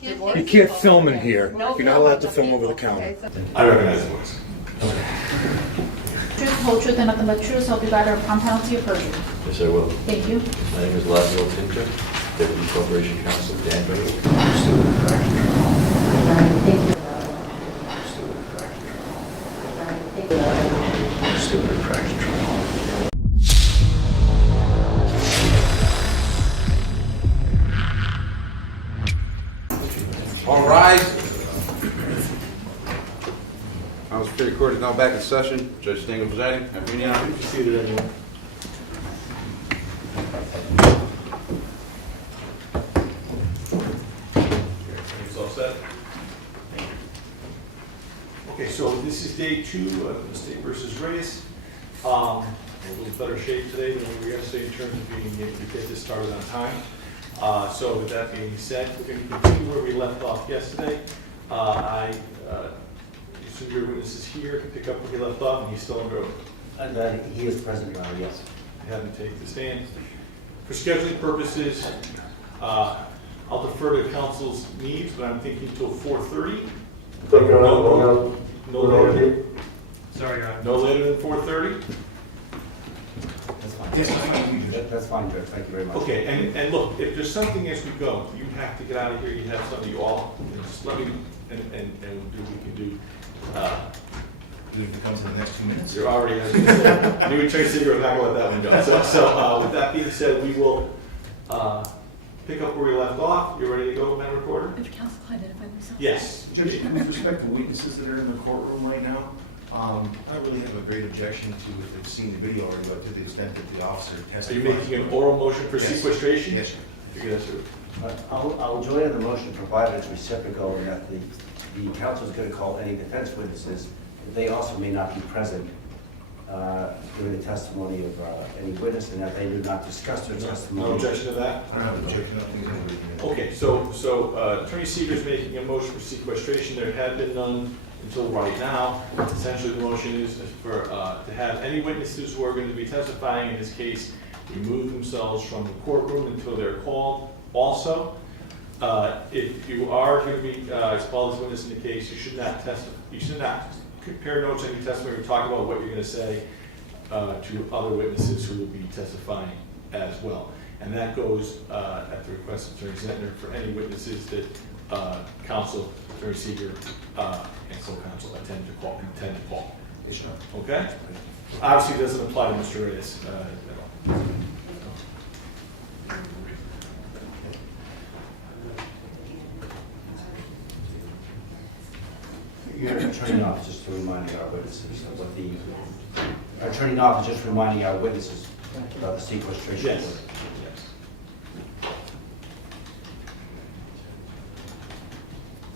You can't film in here. You're not allowed to film over the counter. I recognize the voice. Truth, whole truth, and nothing but truth, so help you God, or upon penalty of perjury. Yes, I will. Thank you. My name is Laszlo Tinter, Deputy Corporation Counsel, Danbury. Stupid traction trouble. All rise. Council Superior Court is now back in session. Judge Stengel presiding. Have any honor? Seated, everyone. All set? Okay, so this is day 2 of the State versus Reyes. A little better shape today than we were yesterday in terms of being able to get this started on time. So with that being said, we're going to continue where we left off yesterday. I assume your witness is here to pick up where he left off, and he's still under oath. And he is present, Your Honor, yes. Have him take the stand. For scheduling purposes, I'll defer to counsel's needs, but I'm thinking till 4:30. No later than, sorry, no later than 4:30. That's fine. That's fine, Judge. Thank you very much. Okay, and look, if there's something as we go, you have to get out of here, you have something, you all, just let me, and do what we can do. Do it comes in the next 2 minutes. You're already, as you said, you were trying to say you're not gonna let that one go. So with that being said, we will pick up where we left off. You ready to go, Madam Recorder? Would counsel identify themselves? Yes. Judge, with respect to witnesses that are in the courtroom right now, I don't really have a great objection to if they've seen the video already, but to the extent that the officer Are testifies. you making an oral motion for Yes. sequestration? Yes, sir. Yes, sir. I'll join in the motion provided it's reciprocal and that the counsel is going to call any defense witnesses. They also may not be present during the testimony of any witness, and that they do not discuss their testimony. No objection to that? I don't have an objection. I think it's over. Okay, so Attorney Seeger is making a motion for sequestration. There had been none until right now. Essentially, the motion is for to have any witnesses who are going to be testifying in this case remove themselves from the courtroom until they're called. Also, if you are going to be called as a witness in the case, you should not compare notes on your testimony or talk about what you're going to say to other witnesses who will be testifying as well. And that goes at the request of Attorney Zentner for any witnesses that counsel, Attorney Seeger, and co-counsel intend to call. Yes, sir. Okay? Obviously, it doesn't apply to Mr. Reyes at all. Your attorney office just reminding our witnesses of what the attorney office just reminding our witnesses about the sequestration. Yes. order.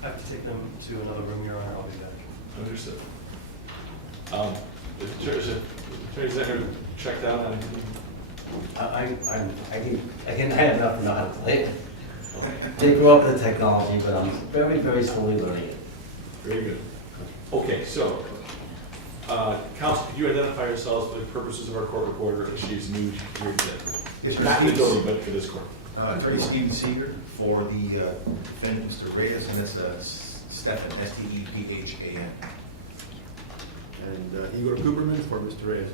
I have to take them to another room, Your Honor. I'll be back. Understood. Is Attorney Zentner checked out on anything? I have enough to know how to play it. They grew up with the technology, but I'm very, very slowly learning it. Very good. Okay, so, counsel, could you identify yourselves for the purposes of our court reporter? She is new here today. Yes, sir. Not in the building, but for this court. Attorney Stephen Seeger for the defendant, Mr. Reyes, and that's Stephan, S-T-E-P-H-A-N. And Igor Kuberman for Mr. Reyes.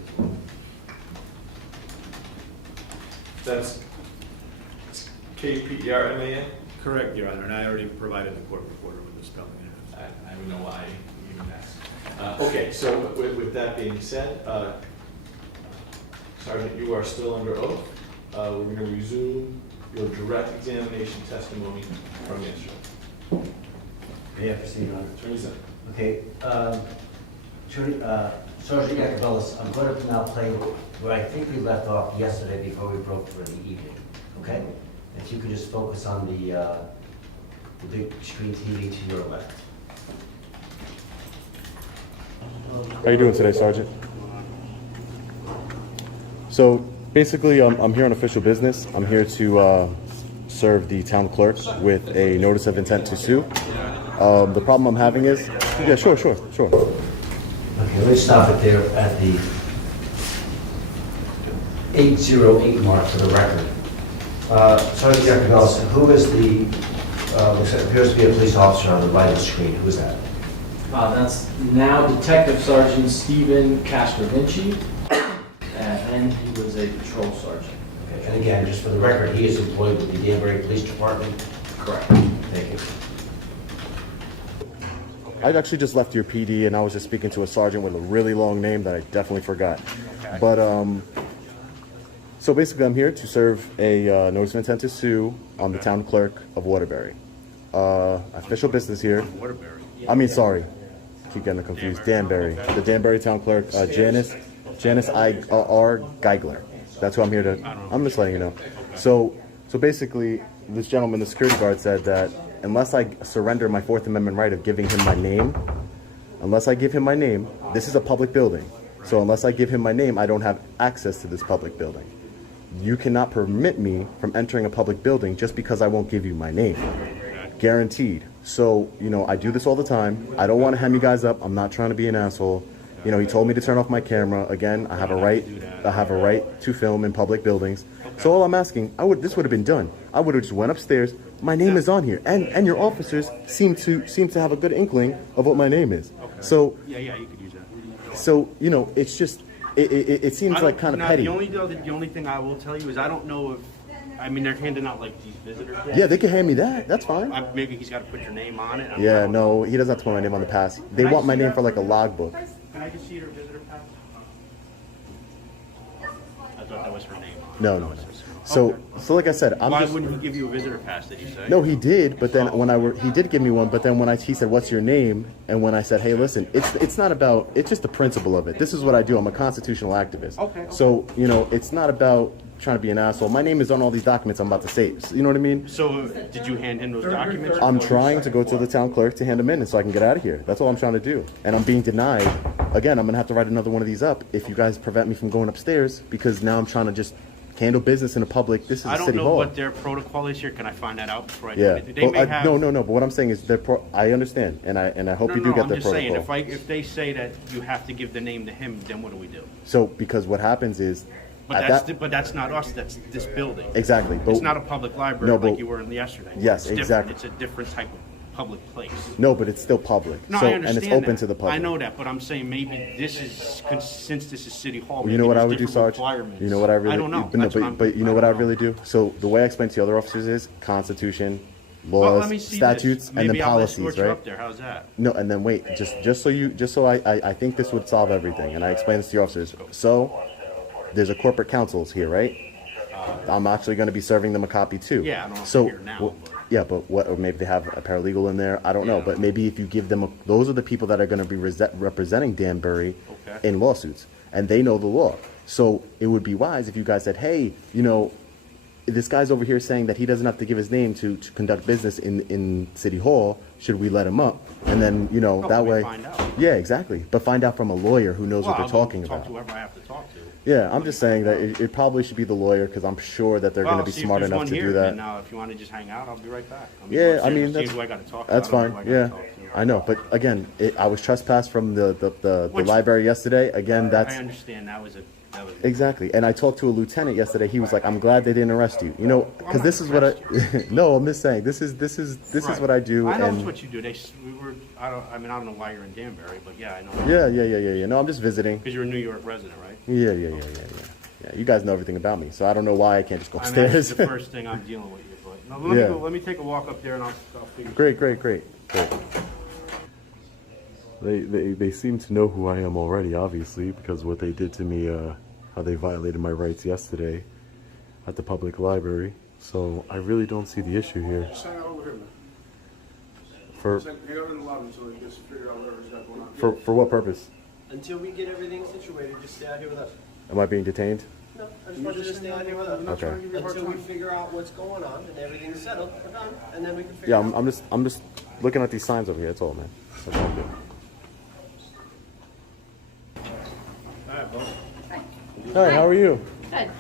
That's K-P-E-R-M-A-N? Correct, Your Honor, and I already provided the court reporter with the spelling. I don't know why you even asked. Okay, so with that being said, Sergeant, you are still under oath. We're going to resume your direct examination testimony from yesterday. May I proceed, Your Honor? Attorney Zentner. Okay, Sergeant Yacobelis, I'm going to now play where I think we left off yesterday before we broke for the evening, okay? If you could just focus on the big screen TV to your left. How are you doing today, Sergeant? So basically, I'm here on official business. I'm here to serve the town clerk with a notice of intent to sue. The problem I'm having is, yeah, sure. Okay, let's stop it there at the 808 mark for the record. Sergeant Yacobelis, who is the appears to be a police officer on the right of the screen. Who is that? That's now Detective Sergeant Stephen Castrovinci, and he was a patrol sergeant. Okay, and again, just for the record, he is employed with the Danbury Police Department. Correct. Thank you. I actually just left your PD and I was just speaking to a sergeant with a really long name that I definitely forgot. Okay. But so basically I'm here to serve a notice of intent to sue on the town clerk of Waterbury. Official business here. Waterbury. I mean, sorry, keep getting confused. Danbury. The Danbury town clerk, Janice R. Geigler. That's who I'm here to. I'm just letting you know. So basically, this gentleman, the security guard, said that unless I surrender my Fourth Amendment right of giving him my name, this is a public building. So unless I give him my name, I don't have access to this public building. You cannot permit me from entering a public building just because I won't give you my name. Guaranteed. So, I do this all the time. I don't want to hem you guys up. I'm not trying to be an asshole. He told me to turn off my camera. Again, I have a right to film in public buildings. So all I'm asking, this would have been done. I would have just went upstairs. My name is on here, and your officers seem to have a good inkling of what my name is. So Yeah, you could use that. so it's just it seems like kind of petty. The only thing I will tell you is I don't know if, they're handing out like these visitor passes. Yeah, they can hand me that. That's fine. Maybe he's got to put your name on it. Yeah, no, he doesn't have to put my name on the pass. They want my name for like a logbook. Can I just see your visitor pass? I thought that was her name on it. No. So like I said, Why wouldn't he give you a visitor pass, did you say? No, he did, but then he did give me one, but then he said, "What's your name?" And when I said, "Hey, listen, it's not about, it's just the principle of it. This is what I do. I'm a constitutional activist." Okay. So, it's not about trying to be an asshole. My name is on all these documents I'm about to say. You know what I mean? So did you hand in those documents? I'm trying to go to the town clerk to hand them in so I can get out of here. That's all I'm trying to do. And I'm being denied. Again, I'm going to have to write another one of these up if you guys prevent me from going upstairs, because now I'm trying to just handle business in a public. This is a city hall. I don't know what their protocol is here. Can I find that out before I do Yeah. it? They may have... No. But what I'm saying is, I understand, and I hope you do get their protocol. I'm just saying, if they say that you have to give the name to him, then what do we do? So because what happens is, But that's not us. That's this building. Exactly. But It's not a public library No, but- like you were in yesterday. Yes, It's different. exactly. It's a different type of public place. no, but it's still public. No, So I understand and it's open that. to the public. I know that, but I'm saying maybe this is, since this is City Hall, You know maybe what I there's would do, different Sarge? requirements. You know what I really? I don't know. But, no, That's what I'm- but you know I what I don't know. really do? So the way I explain to the other officers is Constitution, Well, laws, let me see statutes, this. and then Maybe I'll policies, escort you right? up there. How's that? No, and then wait, just so I think this would solve everything, and I explain this to the officers. So there's a corporate counsels here, right? I'm actually going to be serving them a copy too. Yeah, I don't know if So they're here now, well, but- yeah, but what? Or maybe they have a paralegal in there. I don't know, but maybe if you give them, those are the people that are going to be representing Danbury Okay. in lawsuits, and they know the law. So it would be wise if you guys said, hey, this guy's over here saying that he doesn't have to give his name to conduct business in City Hall. Should we let him up? And then, that let me way. find out. Yeah, exactly. But find out from a lawyer who knows what they're talking Talk about. to whoever I have to talk to. Yeah, I'm just saying that it probably should be the lawyer, because I'm sure that they're going to be See if smart there's enough one to here, do that. then, if you want to just hang out, I'll be right back. Yeah, well, see that's who I gotta talk to. that's I don't know fine. who I Yeah, gotta talk to. I know, but again, I was trespassed from the Which- library yesterday. Again, that's I understand that was a. exactly. And I talked to a lieutenant yesterday. He was like, "I'm glad they didn't arrest you." Because this is what I. No, I'm just saying this is Right. what I do. I know and it's what you do. I don't know why you're in Danbury, but yeah, I know. yeah. No, I'm just visiting. Because you're a New York resident, right? Yeah. Yeah, you guys know everything about me, so I don't know why I can't just go That's upstairs. the first thing I'm dealing with you, but no, Yeah. let me take a walk up there and I'll figure. Great. They seem to know who I am already, obviously, because what they did to me, how they violated my rights yesterday at the public library. So I really don't see the issue here. Just hang out over here, man. For Hang out in the lobby until he gets to figure out whatever he's got going on. for what purpose? Until we get everything situated, just stay out here with us. Am I being detained? No, I just want you to stay out here with us. Okay. Until we figure out what's going on and everything's settled, we're done, and then we can figure Yeah, out. I'm just looking at these signs over here. That's all, man. That's all good. Hi, how are you? Good.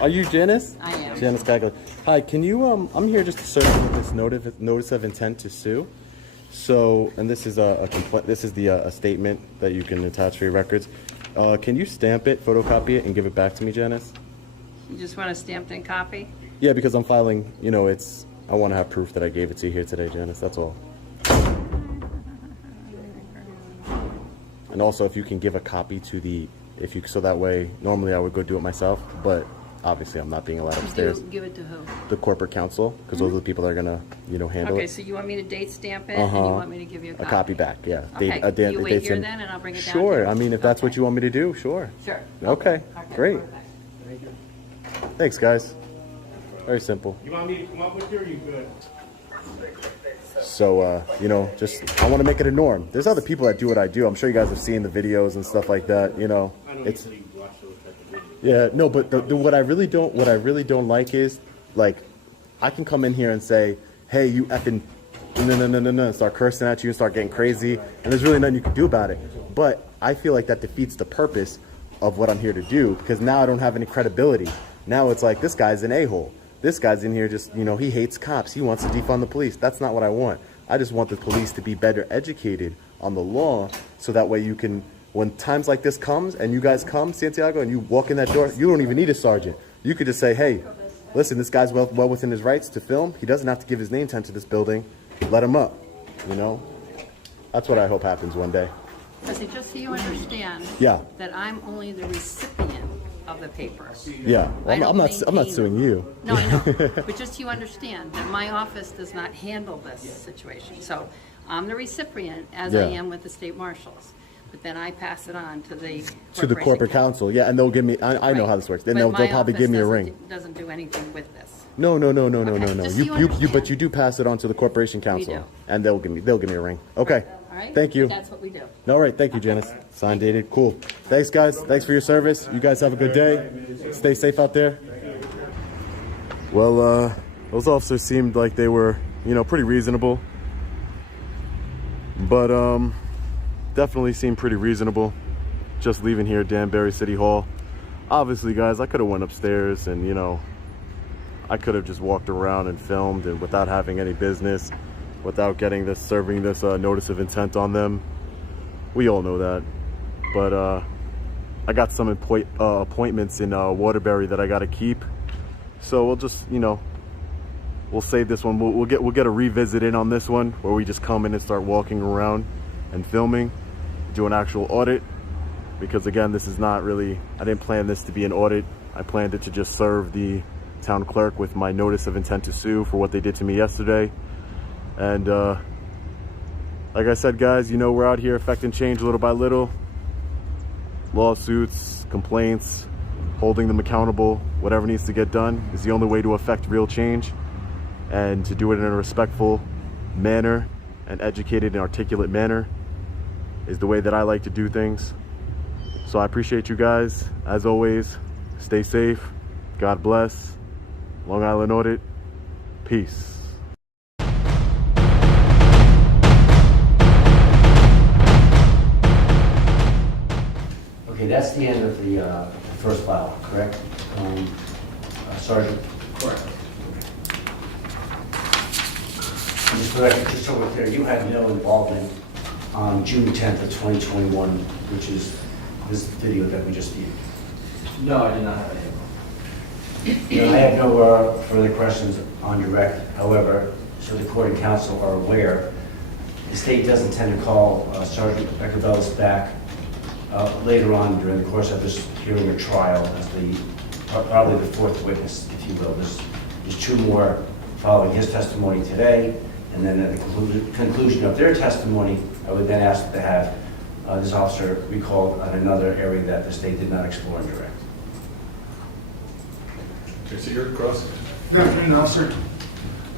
Are you Janice? I am. Janice Gagler. Hi, can you, I'm here just to serve you with this notice of intent to sue. So, and this is a statement that you can attach for your records. Can you stamp it, photocopy it, and give it back to me, Janice? You just want a stamped in copy? Yeah, because I'm filing, I want to have proof that I gave it to you here today, Janice. That's all. And also, if you can give a copy to the, so that way, normally I would go do it myself, but obviously I'm not being allowed upstairs. Give it to who? The corporate counsel, because those are the people that are gonna, handle Okay, it. so you want me to date stamp it, and you want me to give you a copy? A copy back, yeah. Okay, you wait here then, and I'll bring it down to Sure, you? I mean, if that's what you want me to do, sure. Sure. Okay, great. perfect. Thanks, guys. Very simple. You want me to come up with you, or you good? So, just, I want to make it a norm. There's other people that do what I do. I'm sure you guys have seen the videos and stuff like that, I know It's, you watch those type of videos. yeah, no, but what I really don't like is, like, I can come in here and say, hey, you effing, no, start cursing at you and start getting crazy, and there's really nothing you can do about it. But I feel like that defeats the purpose of what I'm here to do, because now I don't have any credibility. Now it's like, this guy's an a-hole. This guy's in here just, he hates cops. He wants to defund the police. That's not what I want. I just want the police to be better educated on the law, so that way you can, when times like this comes and you guys come, Santiago, and you walk in that door, you don't even need a sergeant. You could just say, hey, listen, this guy's well within his rights to film. He doesn't have to give his name tag to this building. Let him up, That's what I hope happens one day. Listen, just so you understand. Yeah. That I'm only the recipient of the paper. Yeah, I well, don't I'm not maintain suing you. No, I know, but just so you understand that my office does not handle this situation. So I'm the recipient, as I Yeah. am with the state marshals. But then I pass it on to the Corporate counsel, yeah, and they'll give me, I know Right. how this works. Then But they'll my probably office give me a doesn't ring. Doesn't do anything with this. No. Okay, just so you But understand. you do pass it on to the corporation counsel, do. and they'll give me a ring. Okay. All right? Thank you. That's what we do. All right, thank you, Janice. Signed, dated, cool. Thanks, guys. Thanks for your service. You guys have a good day. Stay safe out there. Well, those officers seemed like they were, pretty reasonable. But definitely seemed pretty reasonable. Just leaving here at Danbury City Hall. Obviously, guys, I could have went upstairs and, I could have just walked around and filmed, and without having any business, without serving this notice of intent on them. We all know that. But I got some appointments in Waterbury that I got to keep. So we'll just, we'll save this one. We'll get a revisit in on this one, where we just come in and start walking around and filming, do an actual audit. Because again, this is not really, I didn't plan this to be an audit. I planned it to just serve the town clerk with my notice of intent to sue for what they did to me yesterday. And like I said, guys, we're out here affecting change little by little. Lawsuits, complaints, holding them accountable, whatever needs to get done is the only way to affect real change, and to do it in a respectful manner and educated and articulate manner is the way that I like to do things. So I appreciate you guys. As always, stay safe. God bless. Long Island Audit. Peace. Okay, that's the end of the first file, correct? Sergeant? Correct. Just for the record, just so we're clear, you had no involvement on June 10th of 2021, which is this video that we just viewed. No, I did not have any. I have no further questions on direct. However, so the court and counsel are aware, the state does intend to call Sergeant Beckerbellis back later on during the course of this hearing or trial as probably the fourth witness, if you will. There's two more following his testimony today, and then at the conclusion of their testimony, I would then ask to have this officer recalled on another area that the state did not explore in direct. Okay, so you're across. Good afternoon, officer.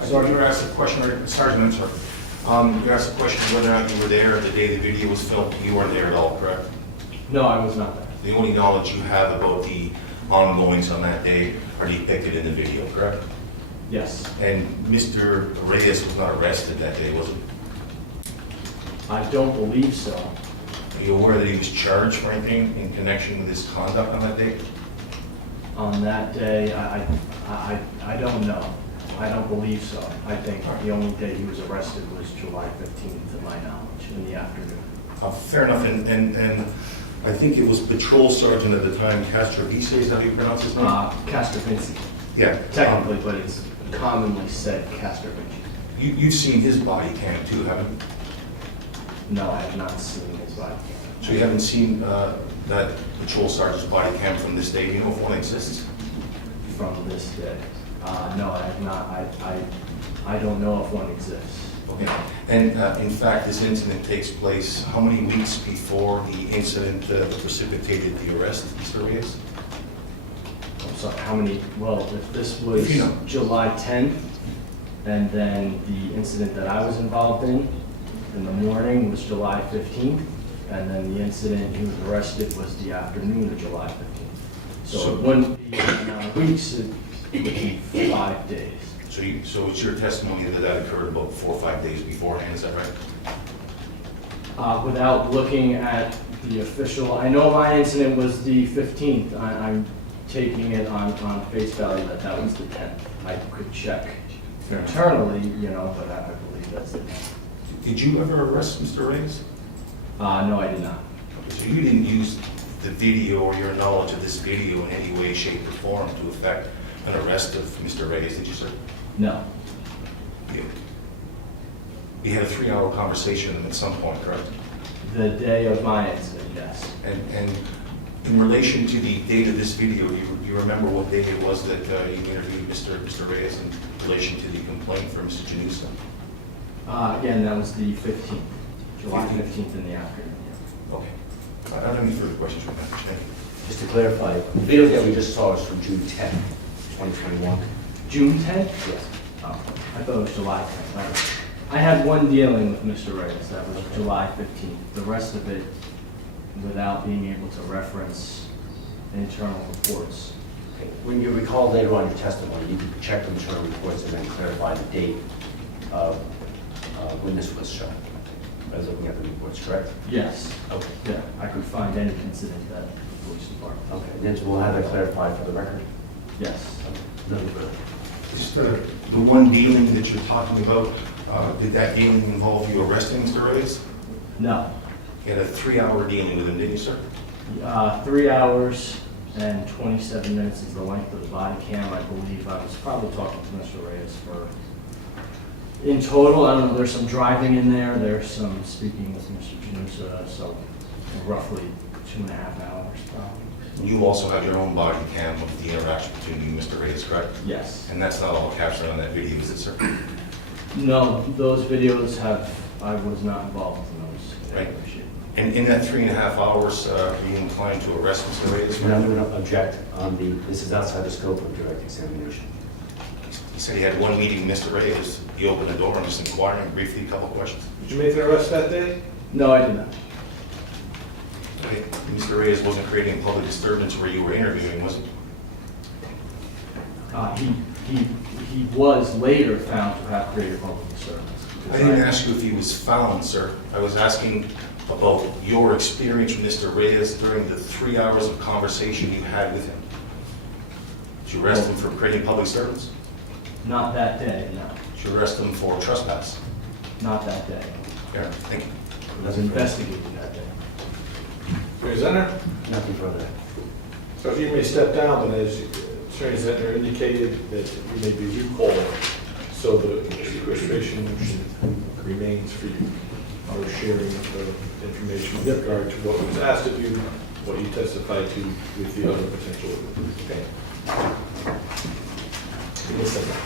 Sergeant, you asked a question, Sergeant, I'm sorry. You asked a question whether or not you were there the day the video was filmed. You weren't there at all, correct? No, I was not there. The only knowledge you have about the ongoings on that day are depicted in the video, correct? Yes. And Mr. Reyes was not arrested that day, was he? I don't believe so. Are you aware that he was charged for anything in connection with his conduct on that day? On that day, I don't know. I don't believe so. I think the only day he was arrested was July 15th, to my knowledge, in the afternoon. Fair enough, and I think it was Patrol Sergeant at the time, Castrovice, is that how you pronounce his name? Castrovinci. Yeah. Technically, but it's commonly said Castor Ridge. You've seen his body cam too, haven't you? No, I have not seen his body cam. So you haven't seen that patrol sergeant's body cam from this day? Do you know if one exists? From this day. No, I have not. I don't know if one exists. Okay. And in fact, this incident takes place how many weeks before the incident precipitated the arrest, Mr. Reyes? I'm sorry, how many, well, if this was If you know. July 10th, and then the incident that I was involved in the morning was July 15th, and then the incident he was arrested was the afternoon of July 15th. So it wouldn't be weeks, it would be 5 days. So it's your testimony that that occurred about 4 or 5 days beforehand, is that right? Without looking at the official, I know my incident was the 15th. I'm taking it on face value that that was the 10th. I could check internally, you know, but I believe that's the 10th. Did you ever arrest Mr. Reyes? No, I did not. So you didn't use the video or your knowledge of this video in any way, shape, or form to affect an arrest of Mr. Reyes, did you, sir? No. You had a 3-hour conversation with him at some point, correct? The day of my incident, yes. And in relation to the date of this video, you remember what day it was that you interviewed Mr. Reyes in relation to the complaint for Mr. Janusa? Again, that was the 15th, July 15th in the afternoon. Okay. I don't have any further questions from that. Thank you. Just to clarify, the video that we just saw is from June 10th, 2021. June 10th? Yes. Oh, I thought it was July 10th. I had one dealing with Mr. Reyes, that was July 15th. The rest of it, without being able to reference internal reports. Okay. When you recall later on your testimony, you could check the internal reports and then clarify the date of when this was shot. I was looking at the reports, correct? Yes. Okay. Yeah, I could find any incident that the police department. Okay, then we'll have that clarified for the record. Yes. Nothing further. Just the one dealing that you're talking about, did that dealing involve you arresting Mr. Reyes? No. You had a 3-hour dealing with him, didn't you, sir? 3 hours and 27 minutes is the length of the body cam. I believe I was probably talking to Mr. Reyes for, in total, I don't know, there's some driving in there, there's some speaking with Mr. Janusa, so roughly 2.5 hours probably. You also have your own body cam of the interaction between you and Mr. Reyes, correct? Yes. And that's not all captured on that video, is it, sir? No, those videos I was not involved in those. Right. And in that 3.5 hours, are you inclined to arrest Mr. Reyes? And I'm going to object on this is outside the scope of direct examination. He said he had one meeting with Mr. Reyes. He opened the door and just inquiring briefly a couple questions. Did you make an arrest that day? No, I did not. Okay. Mr. Reyes wasn't creating public disturbance where you were interviewing, was he? He was later found to have created public disturbance. I didn't ask you if he was found, sir. I was asking about your experience with Mr. Reyes during the 3 hours of conversation you had with him. Did you arrest him for creating public disturbance? Not that day, no. Did you arrest him for trespass? Not that day. Yeah, thank you. I was investigating that day. Attorney Zentner? Nothing further. So if you may step down, then as Attorney Zentner indicated that you may be recalled, so the sequestration motion remains for you. Our sharing of information with regard to what was asked of you, what you testified to with the other potential witnesses. Okay. You may step down.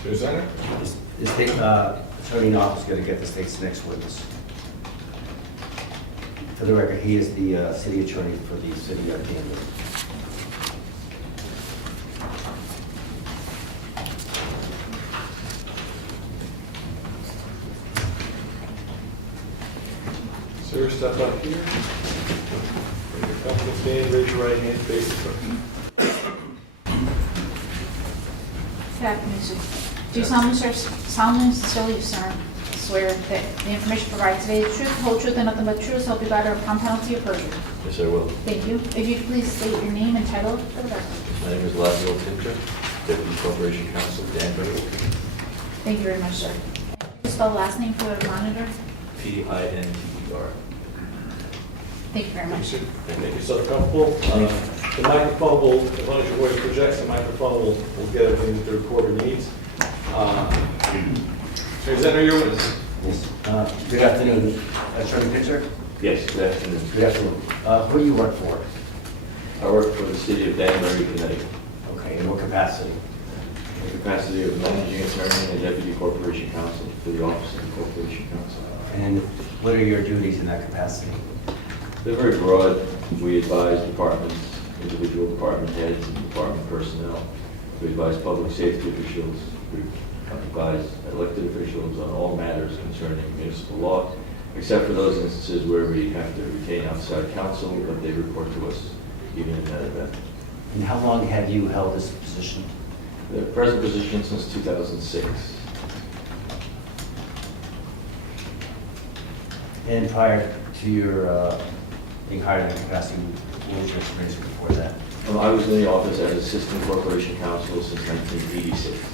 Attorney Zentner? The state attorney in office is going to get the state's next witness. For the record, he is the city attorney for the city of Danbury. Sir, step up here. Bring your company stand, raise your right hand, face the front. Good afternoon, sir. Do you solemnly swear, sincerely swear that the information provided today is truth, the whole truth, and nothing but the truth, so help you God, or upon penalty of perjury. Yes, I will. Thank you. If you could please state your name and title for the record. My name is Lazarow Tinter, Deputy Corporation Counsel, Danbury. Thank you very much, sir. Spell last name for the monitor. Pinter. Thank you very much. Make yourself comfortable. The microphone will, as long as your voice projects, the microphone will get everything that the recorder needs. Is that your witness? Yes. Good afternoon, Attorney Pitcher. Yes, good afternoon. Good afternoon. Who do you work for? I work for the city of Danbury, Connecticut. Okay, in what capacity? In the capacity of managing attorney and deputy corporation counsel for the office of the corporation counsel. And what are your duties in that capacity? They're very broad. We advise departments, individual department heads and department personnel. We advise public safety officials. We advise elected officials on all matters concerning municipal law, except for those instances where we have to retain outside counsel, but they report to us even in that event. And how long have you held this position? The present position since 2006. And prior to your being hired in that capacity, what was your experience before that? I was in the office as assistant corporation counsel since 1986.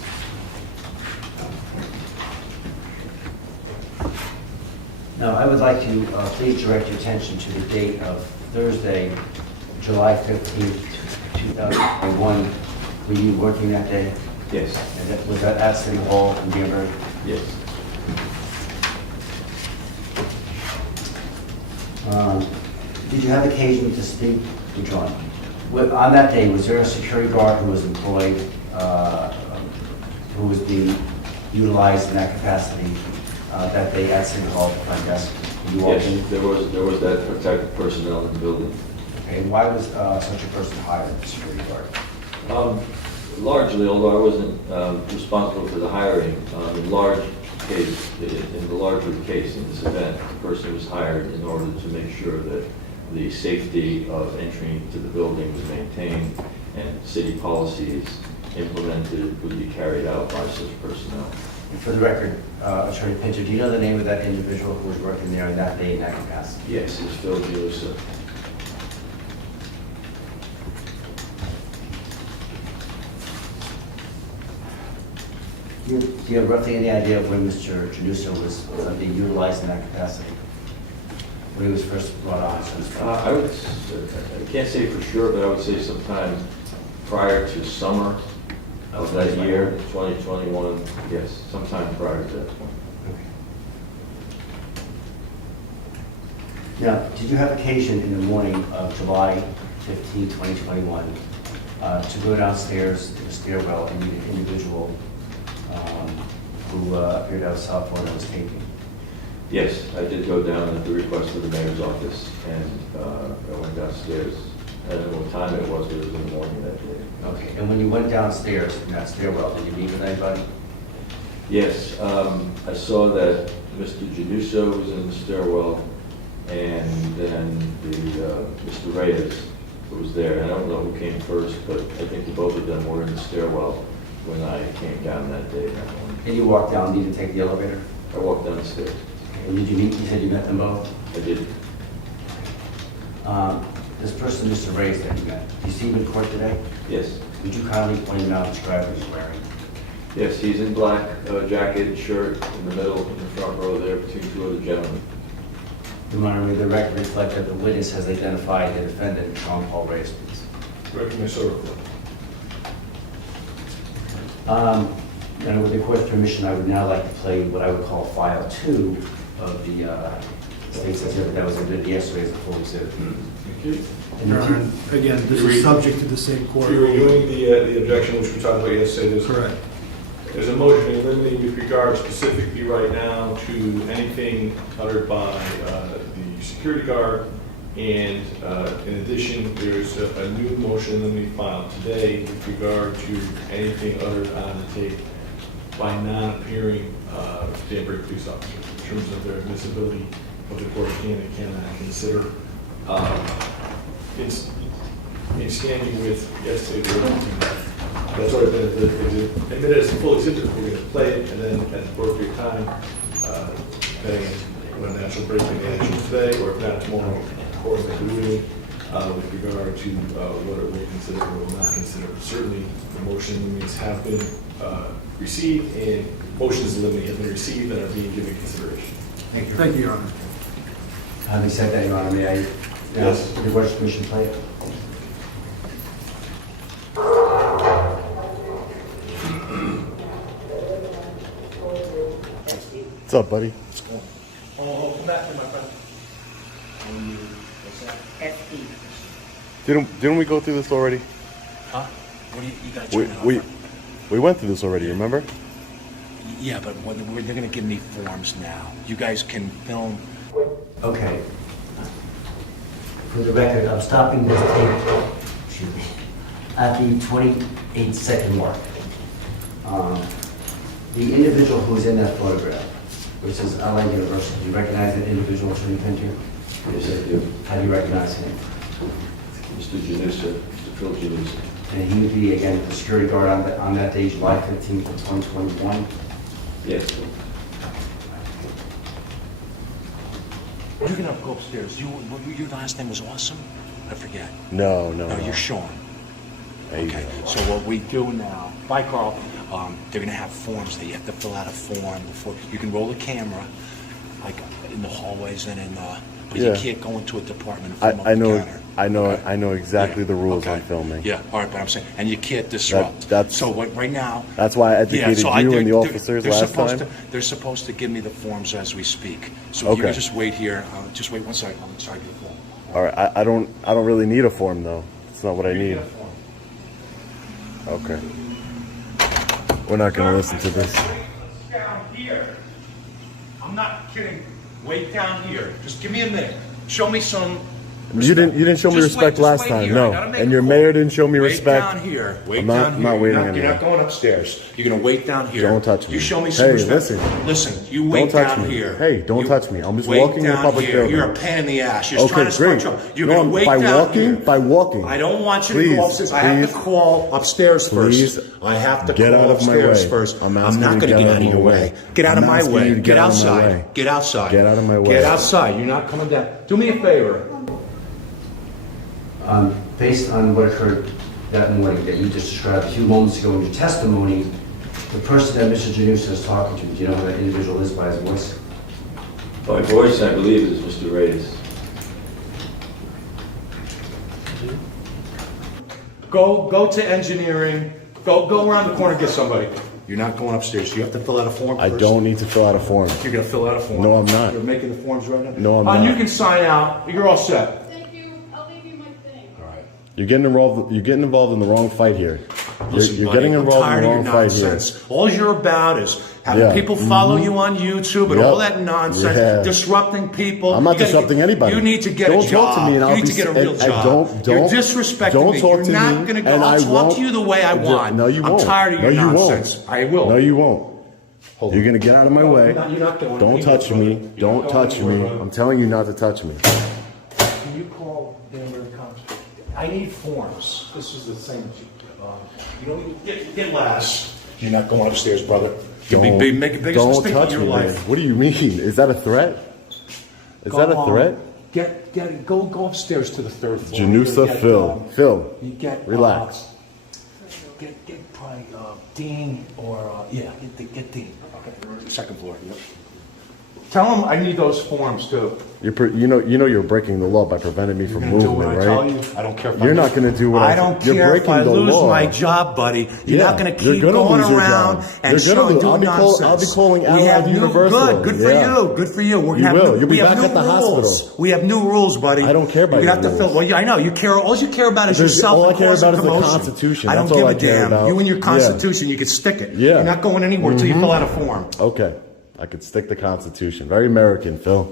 Now, I would like to please direct your attention to the date of Thursday, July 15th, 2021. Were you working that day? Yes. And was that at City Hall in Danbury? Yes. Did you have occasion to speak to John? On that day, was there a security guard who was employed, who was being utilized in that capacity that day at City Hall, the front desk? You walked in? Yes, there was that protected personnel in the building. Okay, and why was such a person hired as a security guard? Largely, although I wasn't responsible for the hiring, in the larger case in this event, the person was hired in order to make sure that the safety of entering to the building was maintained and city policies implemented would be carried out by such personnel. And for the record, Attorney Pinter, do you know the name of that individual who was working there that day in that capacity? Yes, it's Phil Giuliso. Do you have roughly any idea of when Mr. Januso was being utilized in that capacity? When he was first brought on? I can't say for sure, but I would say sometime prior to summer of that year, 2021, yes, sometime prior to that point. Okay. Now, did you have occasion in the morning of July 15, 2021, to go downstairs to the stairwell and meet an individual who appeared to have a cell phone and was taping? Yes, I did go down at the request of the mayor's office, and I went downstairs. I don't know what time it was, but it was in the morning that day. Okay, and when you went downstairs in that stairwell, did you meet with anybody? Yes, I saw that Mr. Januso was in the stairwell, and then Mr. Reyes was there. I don't know who came first, but I think the both of them were in the stairwell when I came down that day. That morning. And you walked down, did you take the elevator? I walked down the stairs. And did you meet, you said you met them both? I did. This person, Mr. Reyes, that you met, do you see him in court today? Yes. Would you kindly point him out and describe what he's wearing? Yes, he's in black, jacket, shirt, in the middle, in the front row there, between two other gentlemen. May the record reflect that the witness has identified the defendant, Sean Paul Reyes, please. Record, Mr. And with the court's permission, I would now like to play what I would call file 2 of the state's exhibit that was admitted yesterday as a full exhibit. Okay. And Your Honor, again, this is subject to the same court. You're reviewing the objection which we talked about yesterday. Correct. There's a motion eliminating with regard specifically right now to anything uttered by the security guard. And in addition, there's a new motion eliminating filed today with regard to anything uttered on the tape by non-appearing Danbury police officers in terms of their admissibility of the court can and cannot consider. In standing with yesterday's that's already been admitted as a full exhibit. We're going to play it, and then at the appropriate time, depending on when natural break may issue today, or if not tomorrow, coordinate the meeting with regard to what it will consider or will not consider. Certainly, the motions have been received, and motions eliminated have been received and are being given consideration. Thank you. Thank you, Your Honor. Having said that, Your Honor, may I ask the Board's permission to play it? What's up, buddy? Oh, come back here, my friend. Didn't we go through this already? Huh? What do you got? We went through this already. Remember? Yeah, but they're going to give me forms now. You guys can film. Okay. For the record, I'm stopping this tape, excuse me, at the 28-second mark. The individual who's in that photograph, which is Allied University, do you recognize that individual, Attorney Pinter? Yes, I do. How do you recognize him? Mr. Janusa, Mr. Phil Janusa. And he would be, again, the security guard on that day, July 15th of 2021? Yes. You're going to go upstairs. Your last name was Awesome? I forget. No. You're Sean. There you Okay, go. so what we do now, bye Carl, they're gonna have forms that you have to fill out a form before, you can roll a camera, like in the hallways and but Yeah. you can't go into a department and film up I the know. counter. I know exactly Yeah, the rules okay. on filming. Yeah, all right, but I'm saying, and you can't disrupt. that's- So right now. That's why I educated you and the officers they're last supposed time. They're supposed to give me the forms as we speak. So you Okay. can just wait here, just wait one second, I'm sorry, get the form. All right. I don't really need a form though. It's not what I need. Get a form. Okay. We're not gonna listen to this. Down here. I'm not kidding. Wait down here. Just give me a minute. Show me some. You didn't show me Just respect wait last time. here. No. I gotta make And a your call. mayor didn't show me Wait respect. down here. Wait I'm not- down I'm here. not waiting You're anymore. not going upstairs. You're gonna wait down here. Don't touch me. You show me some Hey, respect. listen. You wait Don't touch down me. here. Hey, don't You touch me. I'm just wait walking in a down public here. building. You're a pain in the ass. You're just Okay, trying to start great. trouble. You're No, gonna wait by down walking. here. By walking. I don't want you to Please, go upstairs. I have to please. call upstairs Please. first. I have to Get call out of my upstairs way. first. I'm I'm asking not you to going to get get out out of of your my way. way. Get out of I'm my asking you way. to Get get out of my way. outside. Get outside. Get out of my way. Get outside. You're not coming down. Do me a favor. Based on what occurred that morning that you just described a few moments ago in your testimony, the person that Mr. Janusa is talking to, do you know who that individual is by his voice? By voice, I believe, is Mr. Reyes. Go to engineering. Go around the corner and get somebody. You're not going upstairs. You have to fill out a form I first. don't need to fill out a form. You're going to fill out a form. No, I'm not. You're making the forms right now? No, I'm And you not. can sign out. You're all set. Thank you. I'll leave you my thing. All right. You're getting involved in the wrong fight here. Listen, You're buddy, getting involved I'm in the tired wrong of your fight here. nonsense. All you're about is having Yeah. people follow you on YouTube and Yep. all that nonsense, Yeah. disrupting people. I'm not You gotta disrupting get- anybody. You need to get Don't a job. talk to me and I'll you need be to get a s- real and job. don't- You're disrespecting don't me. talk You're to not me, going to go. and I I'll talk won't- to you the way I want. No, you won't. I'm tired of your No, you nonsense. won't. I will. No, you won't. Hold You're on. gonna get out of my way. You're not going Don't anywhere, touch me. brother. You're Don't not touch going me. anywhere, brother. I'm telling you not to touch me. Can you call Danbury Cops? I need forms. This is the same. You know, get last. You're not going upstairs, brother. You'll be big, make the biggest Don't mistake touch of your me, life. man. What do you mean? Is that a threat? Is that a threat? Go upstairs to the third floor. Janusa, Phil. You get Relax. Get probably Dean or get Dean. Okay, second floor. Yep. Tell him I need those forms too. You know you're breaking the law by preventing me from You're gonna do movement, what I tell right? you. I don't care if You're not going to do what I don't you're care if breaking I the lose law. my job, buddy. You're Yeah, not going to you're keep gonna going lose your around job. and You're gonna doing nonsense. I'll be calling We have Allied new, Universal. Good for Yeah. you. Good for you. We're You gonna have will. new, You'll we be have back new at the rules. hospital. We have new rules, buddy. I don't care about You have your to fill. rules. Well, yeah, I know. You care. All you care about is yourself. All I and care causing about is the commotion. Constitution. I don't That's all give I a care damn. about. You and your Yeah. Constitution. You can stick it. Yeah. You're not going anywhere until you fill out a form. Okay, I could stick the Constitution. Very American, Phil.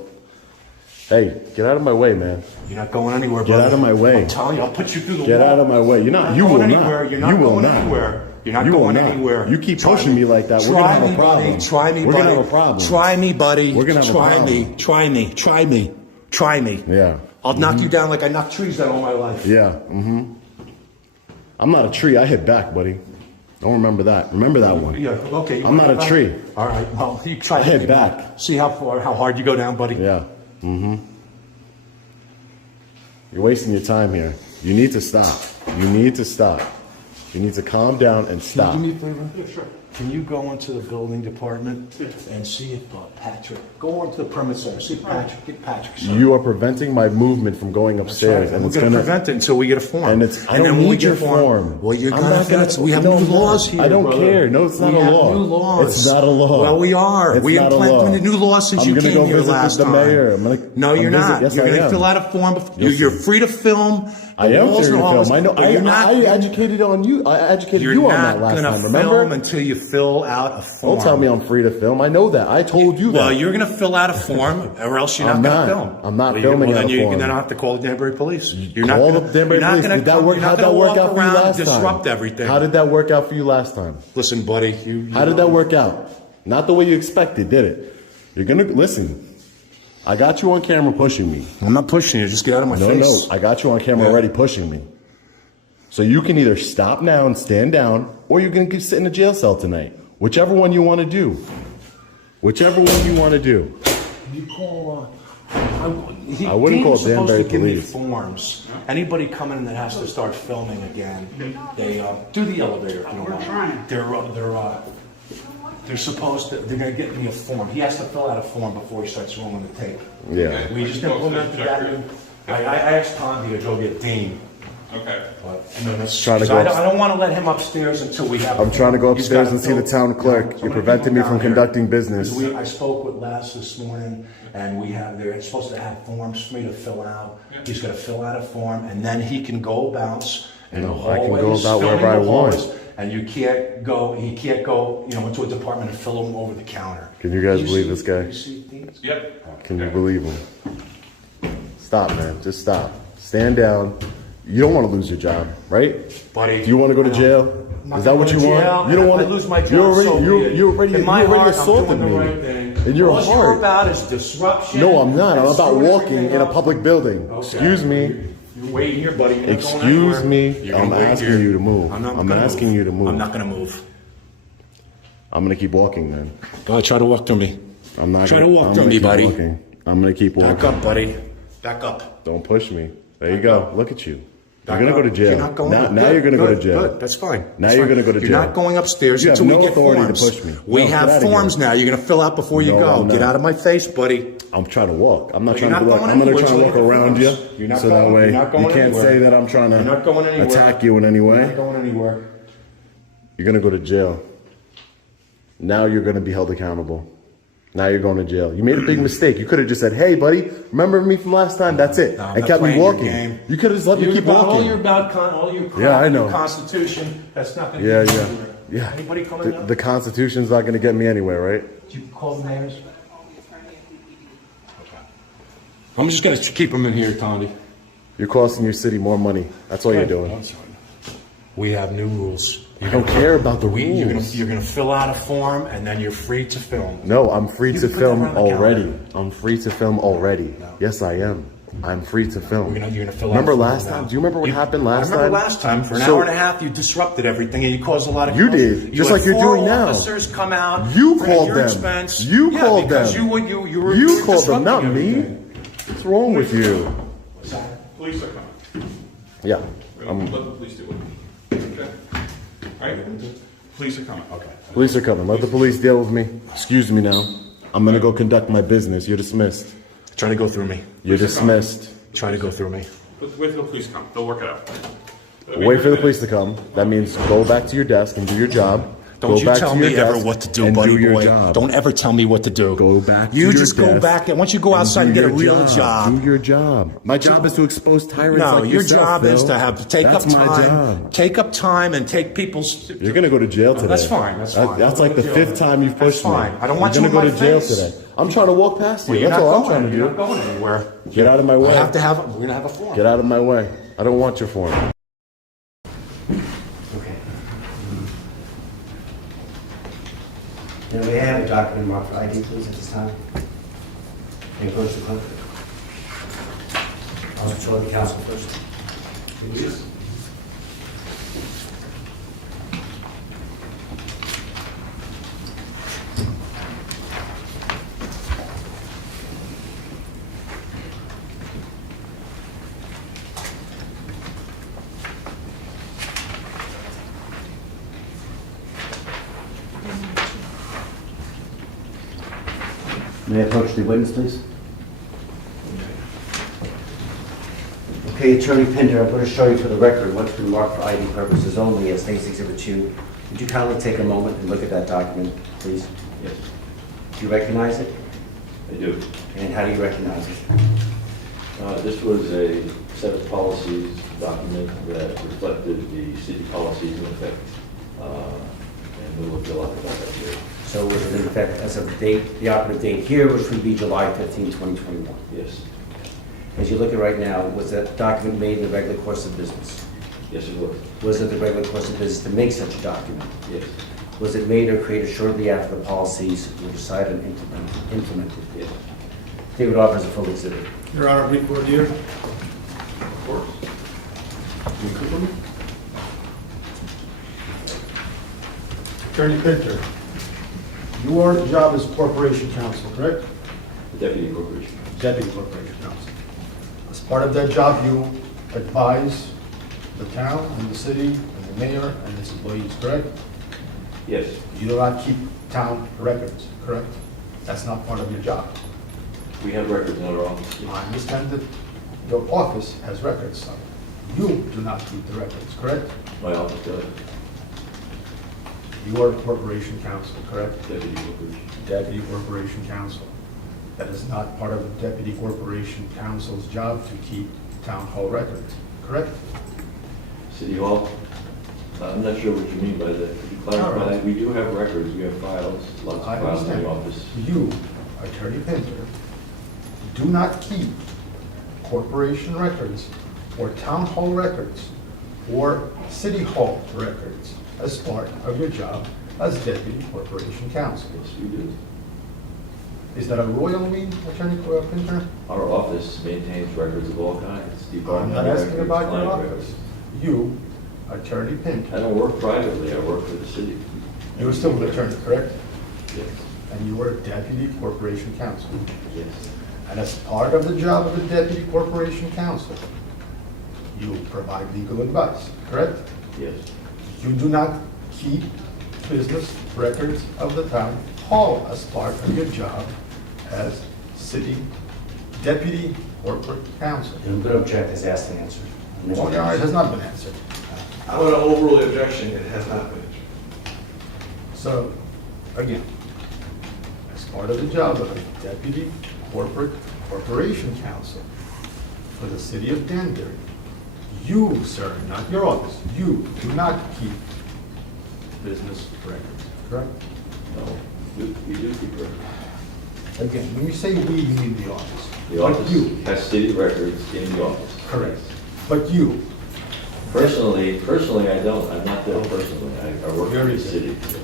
Hey, get out of my way, man. You're not going anywhere, Get brother. out of my way. I'm telling you, I'll put you through the Get wall. out of my way. You're not. You will going not. anywhere. You're not You will going not. anywhere. You're not You will going not. anywhere. You keep Try pushing me like that. We're gonna have a problem. Buddy. Try me, We're buddy. gonna have a problem. Try me, buddy. We're gonna have a Try problem. me. Try me. Try me. Try me. Yeah. I'll knock you down like I knocked trees down all my life. Yeah. I'm not a tree. I hit back, buddy. Don't remember that. Remember that one. Yeah, okay. I'm not a tree. All right, well, you try to Head get back. See how hard you go down, buddy? Yeah. Mm-hmm. You're wasting your time here. You need to stop. You need to stop. You need to calm down and stop. Can you do me a favor? Yeah, sure. Can you go into the building department and see if Patrick, go onto the permit center, see if Patrick, get Patrick. Sir. You are preventing my movement from going upstairs, Right. and We're it's going gonna to prevent it until we get a form. And it's. I then don't when we need get your a form. Well, you're I'm gonna not get it. We have new laws here. I don't brother. care. No, it's not we a have law. New laws. It's not a law. Well, we are. It's We not a law. implemented new laws since I'm you gonna came go here visit last the time. mayor. No, you're not. Yes, You're I going to am. fill out a form. You're Listen. free to film. I am walls free and to all film. this, I know. but you're not. I educated on you. I educated You're you on not that last going time. to Remember? film until you fill out a form. Don't tell me I'm free to film. I know that. I told you that. Well, you're going to fill out a form, or else you're not I'm going not. to film. I'm not Well, filming well, out then a you're form. going to have to call the Danbury police. You're Call not the Danbury police. Did that work? How'd that work out for you last time? Disrupt everything. How did that work out for you last time? Listen, buddy. How did that work out? Not the way you expected, did it? You're gonna listen. I got you on camera pushing me. I'm not pushing you. Just get out of my face. No, I got you on camera already pushing me. So you can either stop now and stand down, or you can sit in a jail cell tonight. Whichever one you want to do. Whichever one you want to do. You call. I wouldn't call Danbury to give me police. forms. Anybody coming in that has to start filming again, they do the elevator. If you don't mind. They're supposed to. They're going to get me a form. He has to fill out a form before he starts rolling the tape. Yeah. We just implemented that. I asked Tom to go get Dean. Okay. Trying to go I don't want to let him upstairs until we have. I'm trying to go He's upstairs gotta and see the fill- town clerk. You Somebody prevented me come from down here. conducting business. I spoke with Les this morning, and they're supposed to have forms for me to fill out. He's got to fill out a form, and then he can go bounce in the No, I can hallways, go about filling wherever I the want. hallways, and he can't go, into a department and fill them over the counter. Can you guys You believe see- this guy? you see things? Yep. Can you believe him? Stop, man. Just stop. Stand down. You don't want to lose your job, right? Buddy, Do you want to go to jail? not Is that gonna what go you to want? jail. You don't If want I to lose my job, You already, so be you it. already, In you my already heart, assaulted I'm doing me. the right thing. In your All you're heart. about is disruption. No, I'm not. I'm and about screwing walking everything in a up. public building. Okay. Excuse me. You're waiting here, buddy. You're not going Excuse anywhere. me. You're gonna I'm wait asking here. you to move. I'm I'm gonna asking you to move. I'm not going to move. I'm gonna keep walking, then. Go ahead, try to walk through me. I'm not. Try gonna, to walk I'm through gonna me, keep buddy. walking. I'm gonna keep walking. Back up, buddy. Back up. Don't push me. There you go. Look at you. Back You're gonna up. go to jail. You're not going now, up. now Good, you're gonna go to good, jail. Good. That's fine. Now That's you're fine. gonna go to You're jail. not going upstairs You have until no we get authority to forms. push me. We No, get have out of forms here. now. You're going to fill out before you No, go. I'm Get not. out of my face, buddy. I'm trying to walk. I'm not Well, trying you're to be not like, going I'm gonna anywhere try to till walk you get around you. forms. You're not So that going- way you're not going you can't anywhere. say that I'm trying You're not going to anywhere. attack you in any You're way. not going anywhere. You're gonna go to jail. Now you're gonna be held accountable. Now you're going to jail. You made a big mistake. You could have just said, "Hey, buddy, remember me from last time?" That's it, No, I'm and not kept me playing your walking. game. You could have just let me keep All walking. your about all your crap, Yeah, I know. your Constitution. That's not going to Yeah, get you yeah, anywhere. yeah. Anybody coming up? The Constitution's not gonna get me anywhere, right? Did you call the mayors? I'm just going to keep them in here, Tondi. You're costing your city more money. That's all you're doing. We have new rules. I don't care about the You're rules. going to fill out a form, and then you're free to film. No, I'm free You to can put film that on the already. calendar. I'm free to film already. Yes, I am. I'm free to film. You're gonna fill out Remember a form last now. time? Do you remember what happened last time? I remember last time. For an So- hour and a half, you disrupted everything, and you caused a lot of. You did, just had like you're 4 doing now. Officers come out. You at called your them. Expense. You Yeah, called because them. You were You called them, disrupting not me. everything. What's wrong with you? Police are coming. Yeah. Let the police do it. Okay? All right? Police are coming. Okay. Police are coming. Let the police deal with me. Excuse me now. I'm gonna go conduct my business. You're dismissed. Try to go through me. You're dismissed. Try to go through me. Wait till the police come. They'll work it out. Wait for the police to come. That means go back to your desk and do your job. Don't Go you back tell to your me ever desk what to do, and buddy do your boy. job. Don't ever tell me what to do. Go back to You your just go desk back, and once you go outside and do get a your real job. Do your job. My job is to expose tyrants No, like your yourself, job is Phil. to have take That's up my time, job. take up time, and take people's. You're gonna go to jail today. That's fine. That's fine. That's I'll like go the to jail. 5th time you've pushed That's fine. me. I don't want You're you gonna in go my to jail face. today. I'm trying to walk past you. Well, you're That's not all I'm going. trying to You're do. not going anywhere. Get out of my way. I have to have. We're gonna have a form. Get out of my way. I don't want your form. Okay. Now, we have a document marked for ID, please, at this time. And approach the clerk. I'll control the council first. Please. May I approach the witness, please? Okay, Attorney Pinder, I'm going to show you for the record what's been marked for ID purposes only as State's Exhibit 2. Would you kindly take a moment and look at that document, please? Yes, Do you recognize it? I do. And how do you recognize it? This was a set of policies document that reflected the city policies in effect. And we looked a lot about that here. So was it in effect as of the date, the operative date here, which would be July 15, 2021? Yes, As you look at right now, was that document made in the regular course of business? yes it was. Was it the regular course of business to make such a document? Yes, Was it made or created shortly after the policies were decided and implemented? yes. David offers a full exhibit. Your Honor, record here. Of course. Attorney Pinter, your job is corporation counsel, correct? The deputy corporation. Deputy corporation counsel. As part of that job, you advise the town and the city and the mayor and its employees, correct? Yes, You do not keep town records, correct? That's not part of your job. we have records in our office. I understand that your office has records, so you do not keep the records, correct? My office does. You are corporation counsel, correct? Deputy corporation. Deputy corporation counsel. That is not part of the deputy corporation counsel's job to keep town hall records, correct? City Hall, I'm not sure what you mean by that. Could you clarify? All right. We do have records, we have files, lots of I files in understand. the office. You, Attorney Pinter, do not keep corporation records or town hall records or city hall records as part of your job as deputy corporation counsel. Yes, we do. Is that a royal we, Attorney Pinter? Our office maintains records of all kinds. I'm departmental not asking records, about your client office. records. You, Attorney I Pinter, don't work privately, I work for the city. you are still an attorney, correct? Yes, And you are deputy corporation counsel. yes, And as part of the job of the deputy corporation counsel, you provide legal advice, correct? yes, You do not keep business records of the town hall as part of your job as city deputy corporate counsel. I'm going to object as asked and answered. Well, Your Honor, it has not been answered. I'm going to overrule the objection, it has not been. So, again, as part of the job of a deputy corporation counsel for the city of Danbury, you, sir, not your office, you do not keep business records, correct? no, we do keep records. Again, when you say we, you mean the office. The But office you, has city records in the office. correct. But you, Personally, I don't, I'm not there personally, I work for Very the good. city.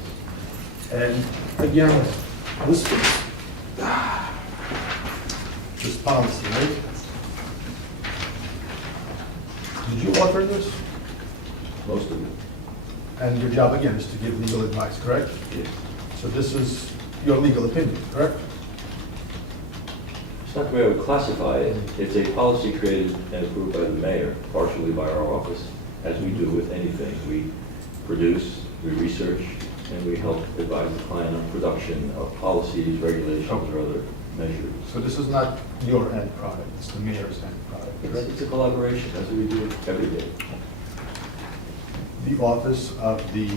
and again, this policy, right? Did you author this? Most of it, And your job, again, is to give legal advice, correct? yes. So this is your legal opinion, correct? It's not the way I would classify it. It's a policy created and approved by the mayor, partially by our office, as we do with anything. We produce, we research, and we help advise the client on production of policies, regulations, or other measures. So this is not your end product, it's the mayor's end product, correct? It's a collaboration, that's what we do every day. The office of the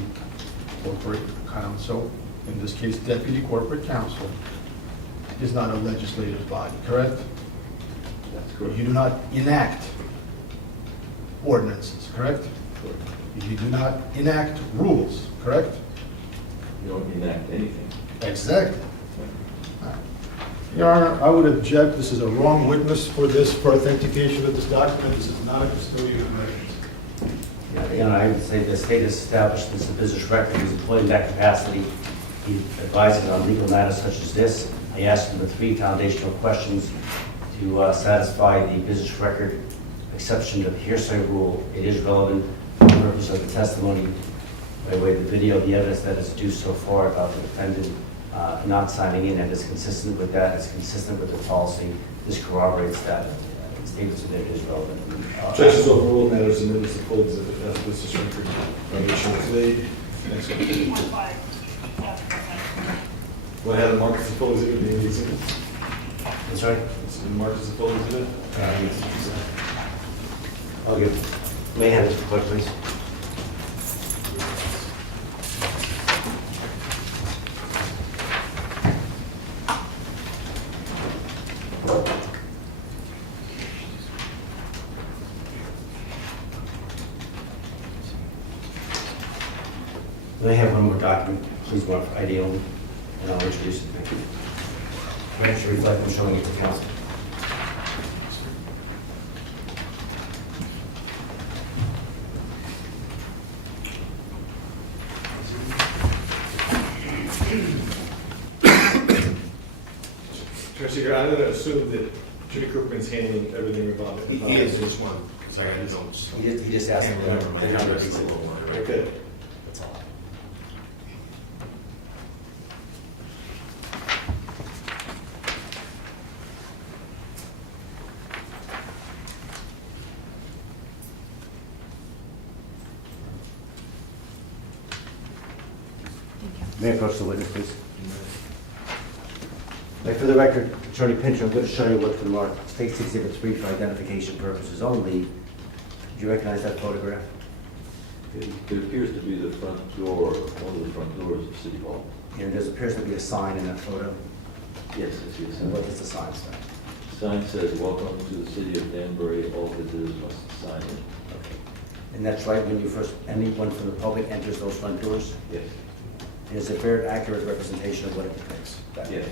corporate counsel, in this case deputy corporate counsel, is not a legislative body, correct? That's correct. You do not enact ordinances, correct? Correct. You do not enact rules, correct? You don't enact anything. Exactly. Your Honor, I would object, this is a wrong witness for this, for authentication of this document. This is not a custodian of records. Yeah, I would say the state has established this as a business record. He's employed in that capacity. He advises on legal matters such as this. I asked him the 3 foundational questions to satisfy the business record exception to the hearsay rule. It is relevant for the purpose of the testimony by way of the video, the evidence that is due so far about the defendant not signing in, and is consistent with that, it's consistent with the policy. This corroborates that. The statement submitted is relevant. Objections overruled, matters submitted as a full exhibit as business record. Foundation is laid. Next one. Go ahead and mark as a full exhibit, the exhibit. I'm sorry? It's been marked as a full exhibit. I'll give, may I have Mr. Clerk, please? May I have one more document, please, one for ID only, and I'll introduce it. Thank you. May I actually reflect on showing it to council? Trustee, I'm going to assume that Attorney Crookman's handling everything about it. He is just one, because I got his own. He just asked Can't for remember my the number. address, the little one, right? Okay. That's all. May I approach the witness, please? For the record, Attorney Pincher, I'm going to show you what's been marked State's Exhibit 3 for identification purposes only. Do you recognize that photograph? It appears to be the front door, one of the front doors of City Hall. And there appears to be a sign in that photo. Yes, I see a sign. What does the sign say? The sign says, "Welcome to the city of Danbury, all visitors must sign in." Okay. And that's right when you first, anyone from the public enters those front doors? Yes. And is it a very accurate representation of what it depicts? Yes.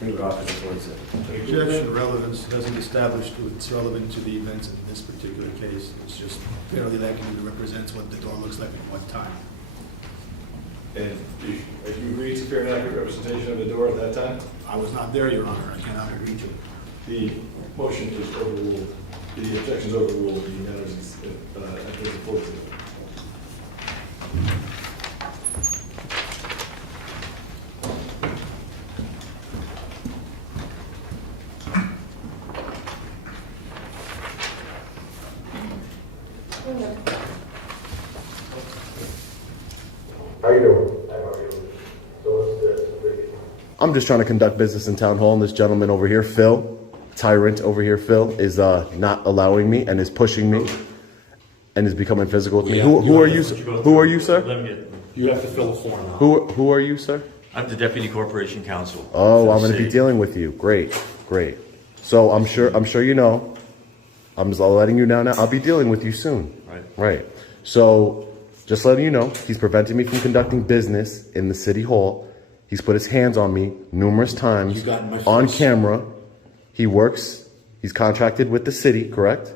Favorite officer for exhibit. Objection, relevance doesn't establish it's relevant to the events in this particular case. It's just fairly likely to represent what the door looks like at what time. And you agree it's a fair and accurate representation of the door at that time? I was not there, Your Honor. I cannot agree to it. The motion is overruled. The objection is overruled. The matter is at the full exhibit. How you doing? I'm just trying to conduct business in town hall, and this gentleman over here, Phil, tyrant over here, Phil, is not allowing me and is pushing me and is becoming physical with me. Who are you? Who are you, sir? You have to fill a form out. Who are you, sir? I'm the Deputy Corporation Counsel. Oh, I'm going to be dealing with you. Great, great. So I'm sure you know. I'm just letting you know now. I'll be dealing with you soon. Right. So just letting you know, he's preventing me from conducting business in the city hall. He's put his hands on me numerous times on camera. He works. He's contracted with the city, correct?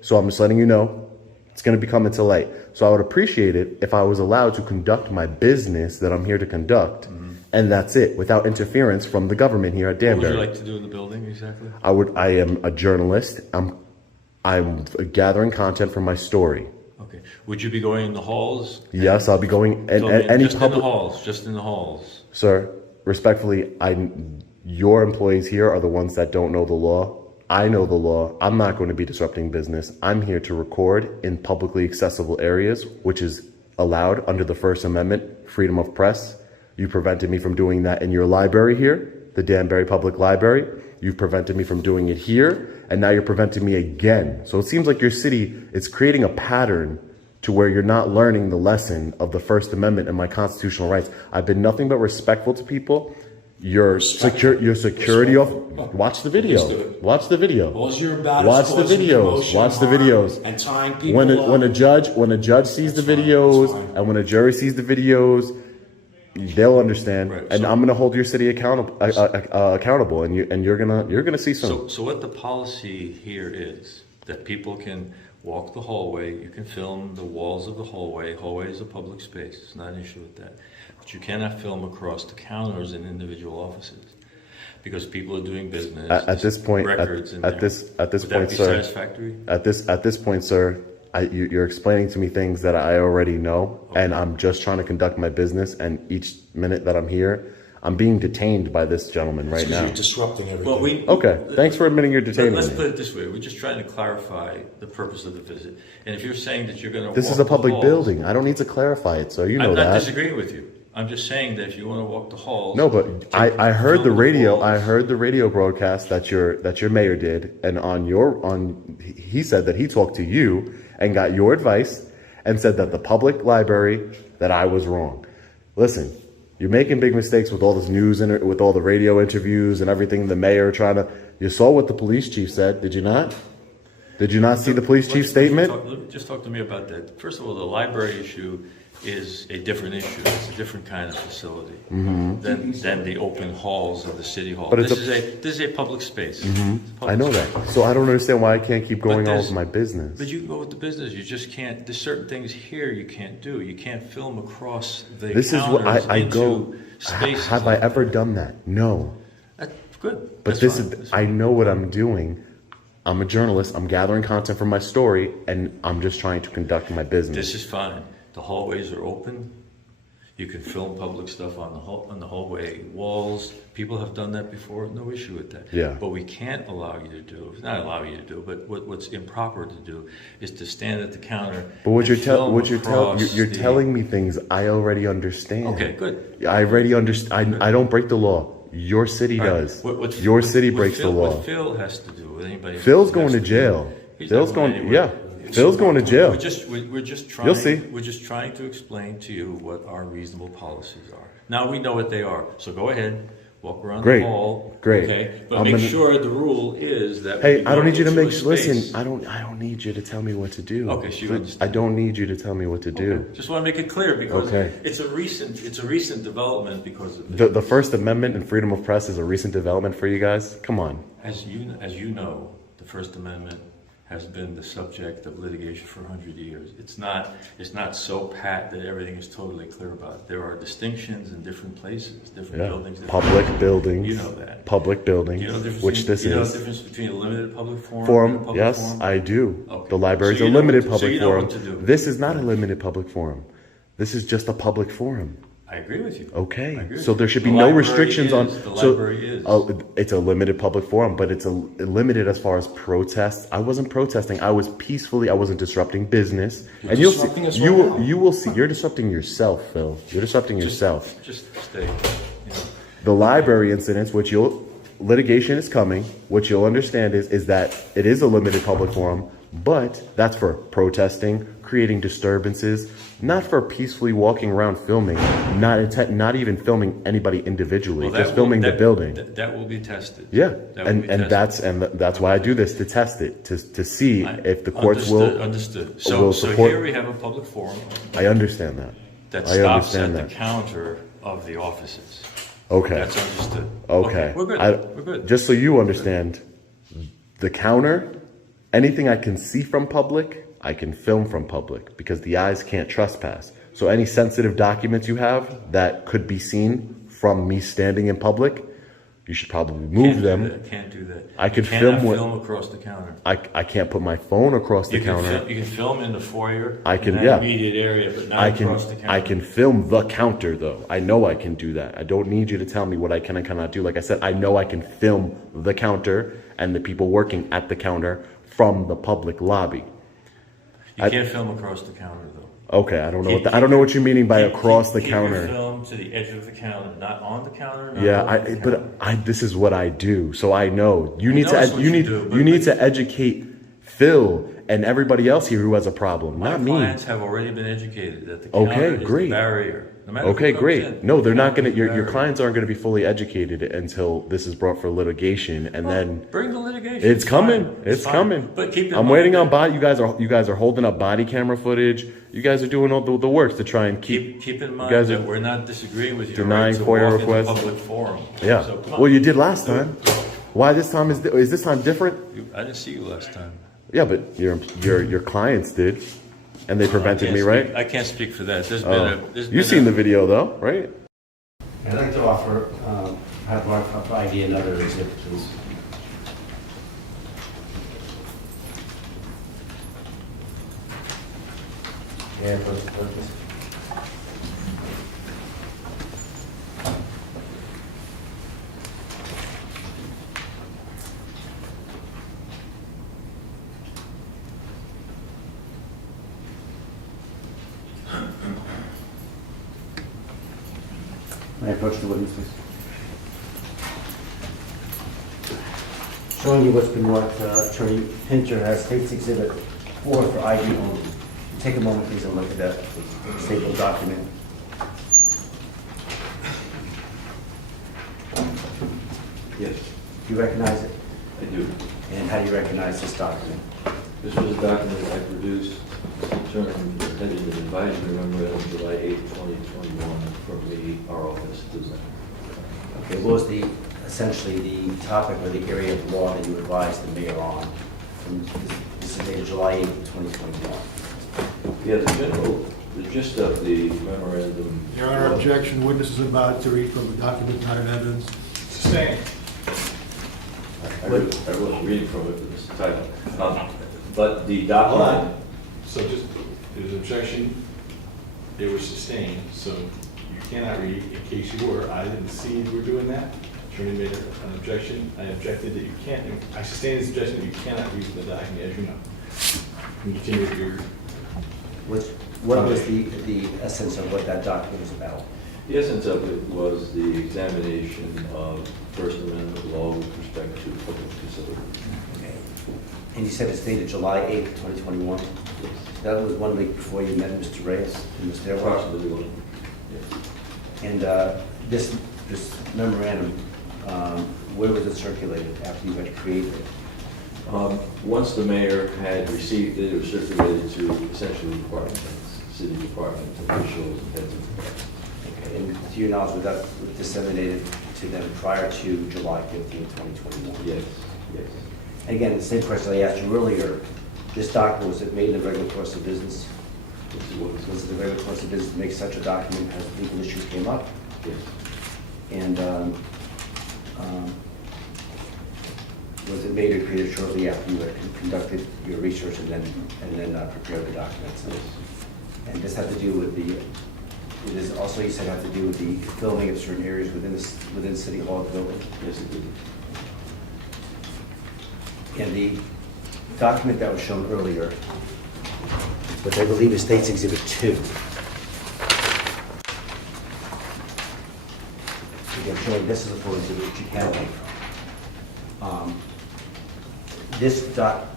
So I'm just letting you know, it's going to be coming to light. So I would appreciate it if I was allowed to conduct my business that I'm here to conduct, and that's it, without interference from the government here at Danbury. What would you like to do in the building exactly? I am a journalist. I'm gathering content for my story. Okay. Would you be going in the halls? Yes, I'll be going and any just public. in the halls. Just in the halls. Sir, respectfully, your employees here are the ones that don't know the law. I know the law. I'm not going to be disrupting business. I'm here to record in publicly accessible areas, which is allowed under the First Amendment, freedom of press. You prevented me from doing that in your library here, the Danbury Public Library. You've prevented me from doing it here, and now you're preventing me again. So it seems like your city is creating a pattern to where you're not learning the lesson of the First Amendment and my constitutional rights. I've been nothing but respectful to people. Your security off. Watch the video. Watch the video. All you're about Watch is the causing videos. emotion, Watch the harm, videos. and tying people When up. a judge sees the videos and when a jury sees the videos, they'll understand. And I'm going to hold your city accountable, and you're gonna see some. So what the policy here is that people can walk the hallway. You can film the walls of the hallway. Hallway is a public space. It's not an issue with that. But you cannot film across the counters in individual offices because people are doing business. At this point, records in at this Would point, that be sir. satisfactory? At this point, sir. You're explaining to me things that I already know, and I'm just trying to conduct my business. And each minute that I'm here, I'm being detained by this gentleman right now. You're disrupting everything. Well, Okay, thanks for admitting you're detaining Let's me. put it this way. We're just trying to clarify the purpose of the visit. And if you're saying that you're going to This is a public building. I don't need to clarify it, sir. You know I'm not that. disagreeing with you. I'm just saying that if you want to walk the halls. No, but I heard film the radio. halls. I heard the radio broadcast that your mayor did, and he said that he talked to you and got your advice and said that the public library, that I was wrong. Listen, you're making big mistakes with all this news and with all the radio interviews and everything. The mayor you saw what the police chief said, did you not? Did you not see the police chief's statement? Just talk to me about that. First of all, the library issue is a different issue. It's a different kind of facility than the open halls of the city hall. But this is a public space. It's a public I know space. that. So I don't understand why I can't keep going But on there's- with my business. But you can go with the business. You just can't. There's certain things here you can't do. You can't film across the This is what counters I into go. spaces. Have I ever done that? No. That's good. But That's this fine. is, I know what I'm doing. I'm a journalist. I'm gathering content from my story, and I'm just trying to conduct my business. This is fine. The hallways are open. You can film public stuff on the hallway walls. People have done that before. No issue with that. Yeah. But we can't allow you to do. Not allow you to do. But what's improper to do is to stand at the counter. But what and film you're across you're the- telling me things I already understand. Okay, good. I already understand. I don't break the law. Your city All right. does. What- Your what- city what breaks Phil- the law. What Phil has to do with anybody. Phil's else going has to do. jail. He's Phil's not going. anywhere. Yeah. Phil's going to jail. We're just trying. You'll see. We're just trying to explain to you what our reasonable policies are. Now we know what they are. So go ahead, walk around Great. the hall. Great. Okay, but I'm make gonna- sure the rule is that. Hey, when I don't need you to go make. into a Listen, space- I don't need you to tell me what to do. Okay, so you Please, understand. I don't need you to tell me what to do. Just want to make it clear because Okay. it's a recent development because of The First Amendment and freedom of press is a recent development for you guys. Come on. As you know, the First Amendment has been the subject of litigation for 100 years. It's not so pat that everything is totally clear about it. There are distinctions in different places, different Yeah. buildings. different Public places. buildings. You know that. Public buildings, You know the difference which between- this you know is. the difference between a limited public forum and a Forum, public yes, forum? I do. Okay. The library is So a you know limited what- so public you know forum. what to do. This is not a limited public forum. This is just a public forum. I agree with you. Okay, I agree with so you. there should be The no library restrictions on. is- The library is. It's a limited public forum, but it's limited as far as protests. I wasn't protesting. I was peacefully. I wasn't disrupting business. You're and you'll disrupting see. us You right will. now. You will see. You're disrupting yourself, Phil. You're disrupting yourself. Just stay. You know. The library incidents, litigation is coming. What you'll understand is that it is a limited public forum, but that's for protesting, creating disturbances, not for peacefully walking around filming, not even filming anybody individually, Well, that just filming will- the building. That will be tested. Yeah, That will and be and tested. that's why I do this, to test it, to see if the courts Understood. will So support. here we have a public forum I understand that. that I stops at understand the that. counter of the offices. Okay. That's understood. Okay. We're good. I- We're good. Just so you understand, the counter, anything I can see from public, I can film from public because the eyes can't trespass. So any sensitive documents you have that could be seen from me standing in public, you should probably move them. Can't do that. I could You cannot film film across the counter. I can't put my phone across the You can, counter. you can film in the foyer. I can, in yeah. that immediate area, but not I can, across the counter. I can film the counter though. I know I can do that. I don't need you to tell me what I can and cannot do. Like I said, I know I can film the counter and the people working at the counter from the public lobby. You can't film across the counter though. Okay, I don't know I don't know what you're meaning by across the Keep counter. your film to the edge of the counter, not on the counter. Not Yeah, over the counter. this is what I do, so I know. You need know to it's what you you need do, you need to educate Phil and everybody else here who has a problem, My not me. clients have already been educated that the counter Okay, is great. the barrier. No matter Okay, who comes great. in, No, they're the not counter going to. is the Your barrier. clients aren't going to be fully educated until this is brought for litigation, and then Bring the litigation. it's coming. fine. It's fine. coming. But keep in I'm mind waiting on that- body. You guys are holding up body camera footage. You guys are doing all the work to try and Keep in mind guys that are we're not disagreeing with your denying right to FOIA walk requests. in the public forum. Yeah. So come on. Well, you did last time. Why this time is this time different? I didn't see you last time. Yeah, but your clients did, and they prevented me, right? I can't speak for that. There's been Oh. there's You've been seen the video though, right? I'd like to offer, have one ID another exhibit, please. Yeah, please. May I approach the witness, please? Showing you what's been marked, Attorney Pinter has State's Exhibit 4 for ID only. Take a moment, please, and look at that stapled document. Yes, Do you recognize it? I do. And how do you recognize this document? This was a document I produced in terms of headed an advisory memorandum July 8, 2021 from our office to them. Okay, what was essentially the topic or the area of law that you advised the mayor on? And this is dated July 8, 2021. Yeah, the gist of the memorandum. Your Honor, objection, witness is about to read from a document not in evidence. Sustained. I wasn't reading from it, but it's the title. But the Hold document. on. So just, there's an objection, it was sustained, so you cannot read, in case you were, I didn't see you were doing that. Attorney made an objection, I objected that you can't, I sustained this objection that you cannot read from the document, as you know. You can continue with your. What was the essence of what that document was about? The essence of it was the examination of First Amendment law with respect to public facilities. Okay. And you said it's dated July 8, 2021? Yes. That was 1 week before you met Mr. Reyes in the stairwell? Approximately one. Yes. And this memorandum, where was it circulated after you had created it? Once the mayor had received it, it was circulated to essentially department heads, city department officials, and heads of departments. Okay. And to your knowledge, was that disseminated to them prior to July 15, 2021? Yes, yes. And again, the same question I asked you earlier, this document, was it made in the regular course of business? Yes, it was. Was it the regular course of business to make such a document as a legal issue came up? Yes. And was it made or created shortly after you had conducted your research and then prepared the documents? Yes. And this had to do with it is also, you said, had to do with the filming of certain areas within City Hall building? Yes, it did. And the document that was shown earlier, which I believe is State's Exhibit 2. Again, showing this is a full exhibit that you can make.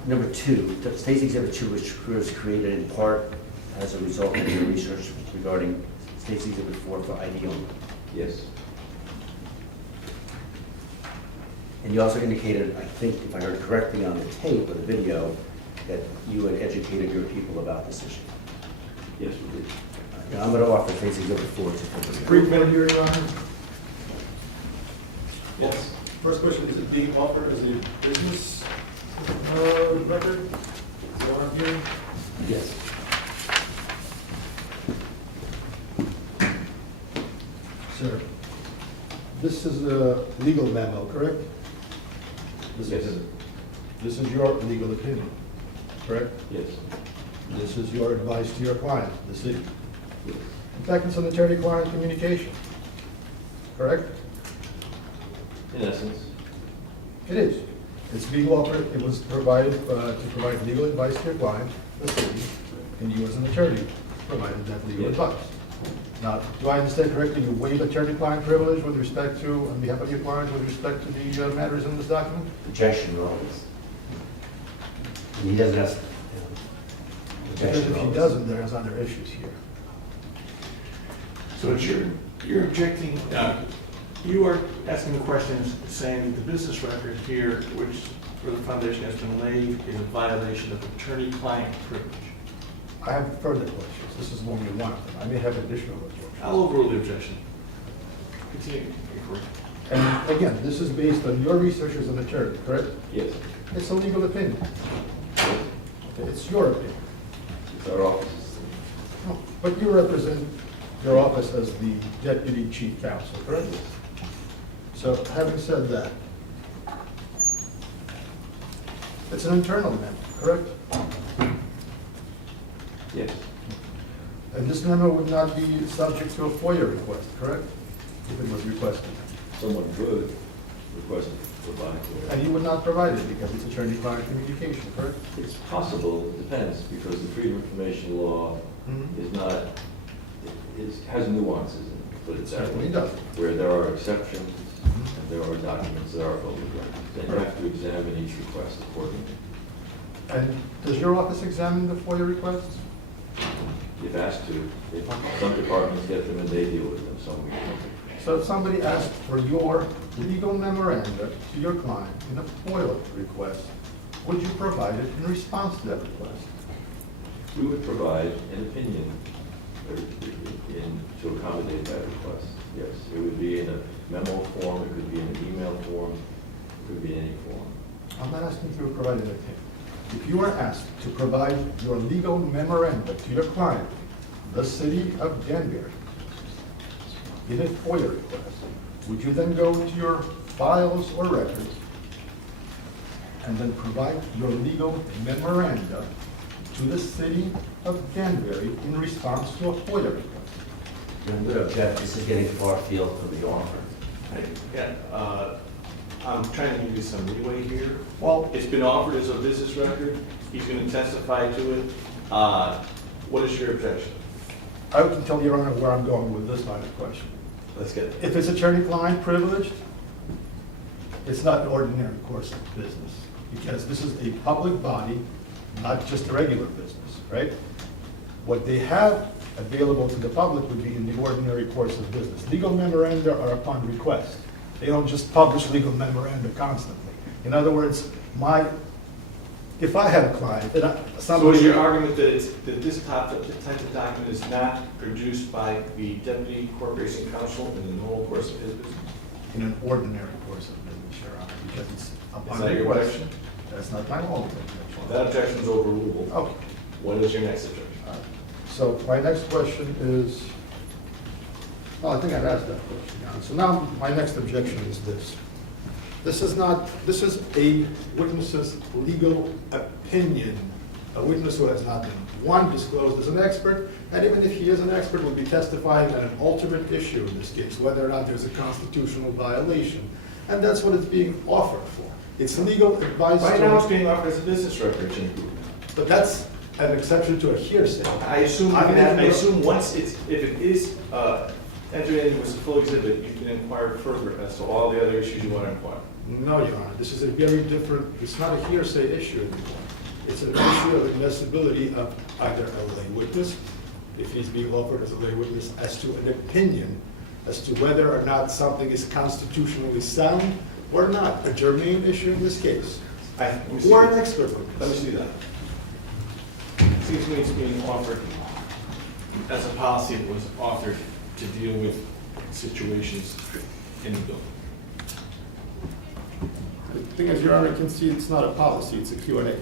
Number 2, State's Exhibit 2 was created in part as a result of your research regarding State's Exhibit 4 for ID only. Yes. And you also indicated, I think, if I heard correctly on the tape or the video, that you had educated your people about this issue. Yes, we did. Now, I'm going to offer State's Exhibit 4 to come. Brief minute here, Your Honor. Yes. First question, is it being offered as a business record? Is that what I'm hearing? Yes. Sir, this is a legal memo, correct? Yes. This is your legal opinion, correct? Yes. This is your advice to your client, the city. Yes. In fact, it's an attorney-client communication, correct? In essence. It is. It's being offered, it was provided to provide legal advice to your client, the city, and you as an attorney provided that legal Yes. advice. Now, do I understand correctly, you waive attorney-client privilege with respect to, on behalf of your client, with respect to the matters in this document? Objection, Your Honor. And he doesn't have. Because if he doesn't, there's other issues here. So it's you're objecting, you are asking the questions saying that the business record here, which for the foundation has been laid, is a violation of attorney-client privilege. I have further questions. This is only one of them. I may have additional questions. I'll overrule the objection. Continue, inquiry. And again, this is based on your research as an attorney, correct? Yes. It's a legal opinion. It's your opinion. It's our office. No, but you represent your office as the deputy chief counsel, correct? So having said that, it's an internal memo, correct? Yes. And this memo would not be subject to a FOIA request, correct? If it was requested. Someone could request to provide for it. And you would not provide it because it's attorney-client communication, correct? It's possible, it depends, because the Freedom of Information Law is not, it has nuances in it. put it that Certainly way. does. Where there are exceptions, and there are documents that are public records, then you have to examine each request accordingly. And does your office examine the FOIA requests? If asked to, if some departments get them and they deal with them, some we don't. So if somebody asked for your legal memoranda to your client in a FOIA request, would you provide it in response to that request? We would provide an opinion to accommodate that request. Yes, it would be in a memo form, it could be in an email form, it could be in any form. I'm not asking you to provide an opinion. If you are asked to provide your legal memoranda to your client, the city of Danbury, in a FOIA request, would you then go to your files or records and then provide your legal memoranda to the city of Danbury in response to a FOIA request? I'm going to object, this is getting far afield from the offer. Yeah, I'm trying to give you some leeway here. Well, It's been offered as a business record. He's going to testify to it. What is your objection? I can tell Your Honor where I'm going with this line of question. Let's get it. If it's attorney-client privileged, it's not an ordinary course of business, because this is a public body, not just a regular business, right? What they have available to the public would be in the ordinary course of business. Legal memoranda are upon request. They don't just publish legal memoranda constantly. In other words, if I had a client, and So is your argument that this type of document is not produced by the deputy corporation counsel in the normal course of his business? in an ordinary course of business, Your Honor, because it's upon Is that your request. objection? That's not my only objection. That objection is overruled. Okay. What is your next objection? So my next question is, well, I think I've asked that question, Your Honor. So now my next objection is this. This is a witness's legal opinion, a witness who has not been, one, disclosed as an expert, and even if he is an expert, will be testifying on an ultimate issue in this case, whether or not there's a constitutional violation. And that's what it's being offered for. It's legal advice. Right now it's being offered as a business record, Jim. But that's an exception to a hearsay. I assume once if it is entered in as a full exhibit, you can inquire further as to all the other issues you want to inquire. No, Your Honor, this is a very different, it's not a hearsay issue anymore. It's an issue of admissibility of either a lay witness, if he's being offered as a lay witness, as to an opinion as to whether or not something is constitutionally sound or not, a germane issue in this case, or an expert witness. Let me see that. It seems to me it's being offered as a policy that was authored to deal with situations in the building. The thing is, Your Honor, can see it's not a policy, it's a Q&A.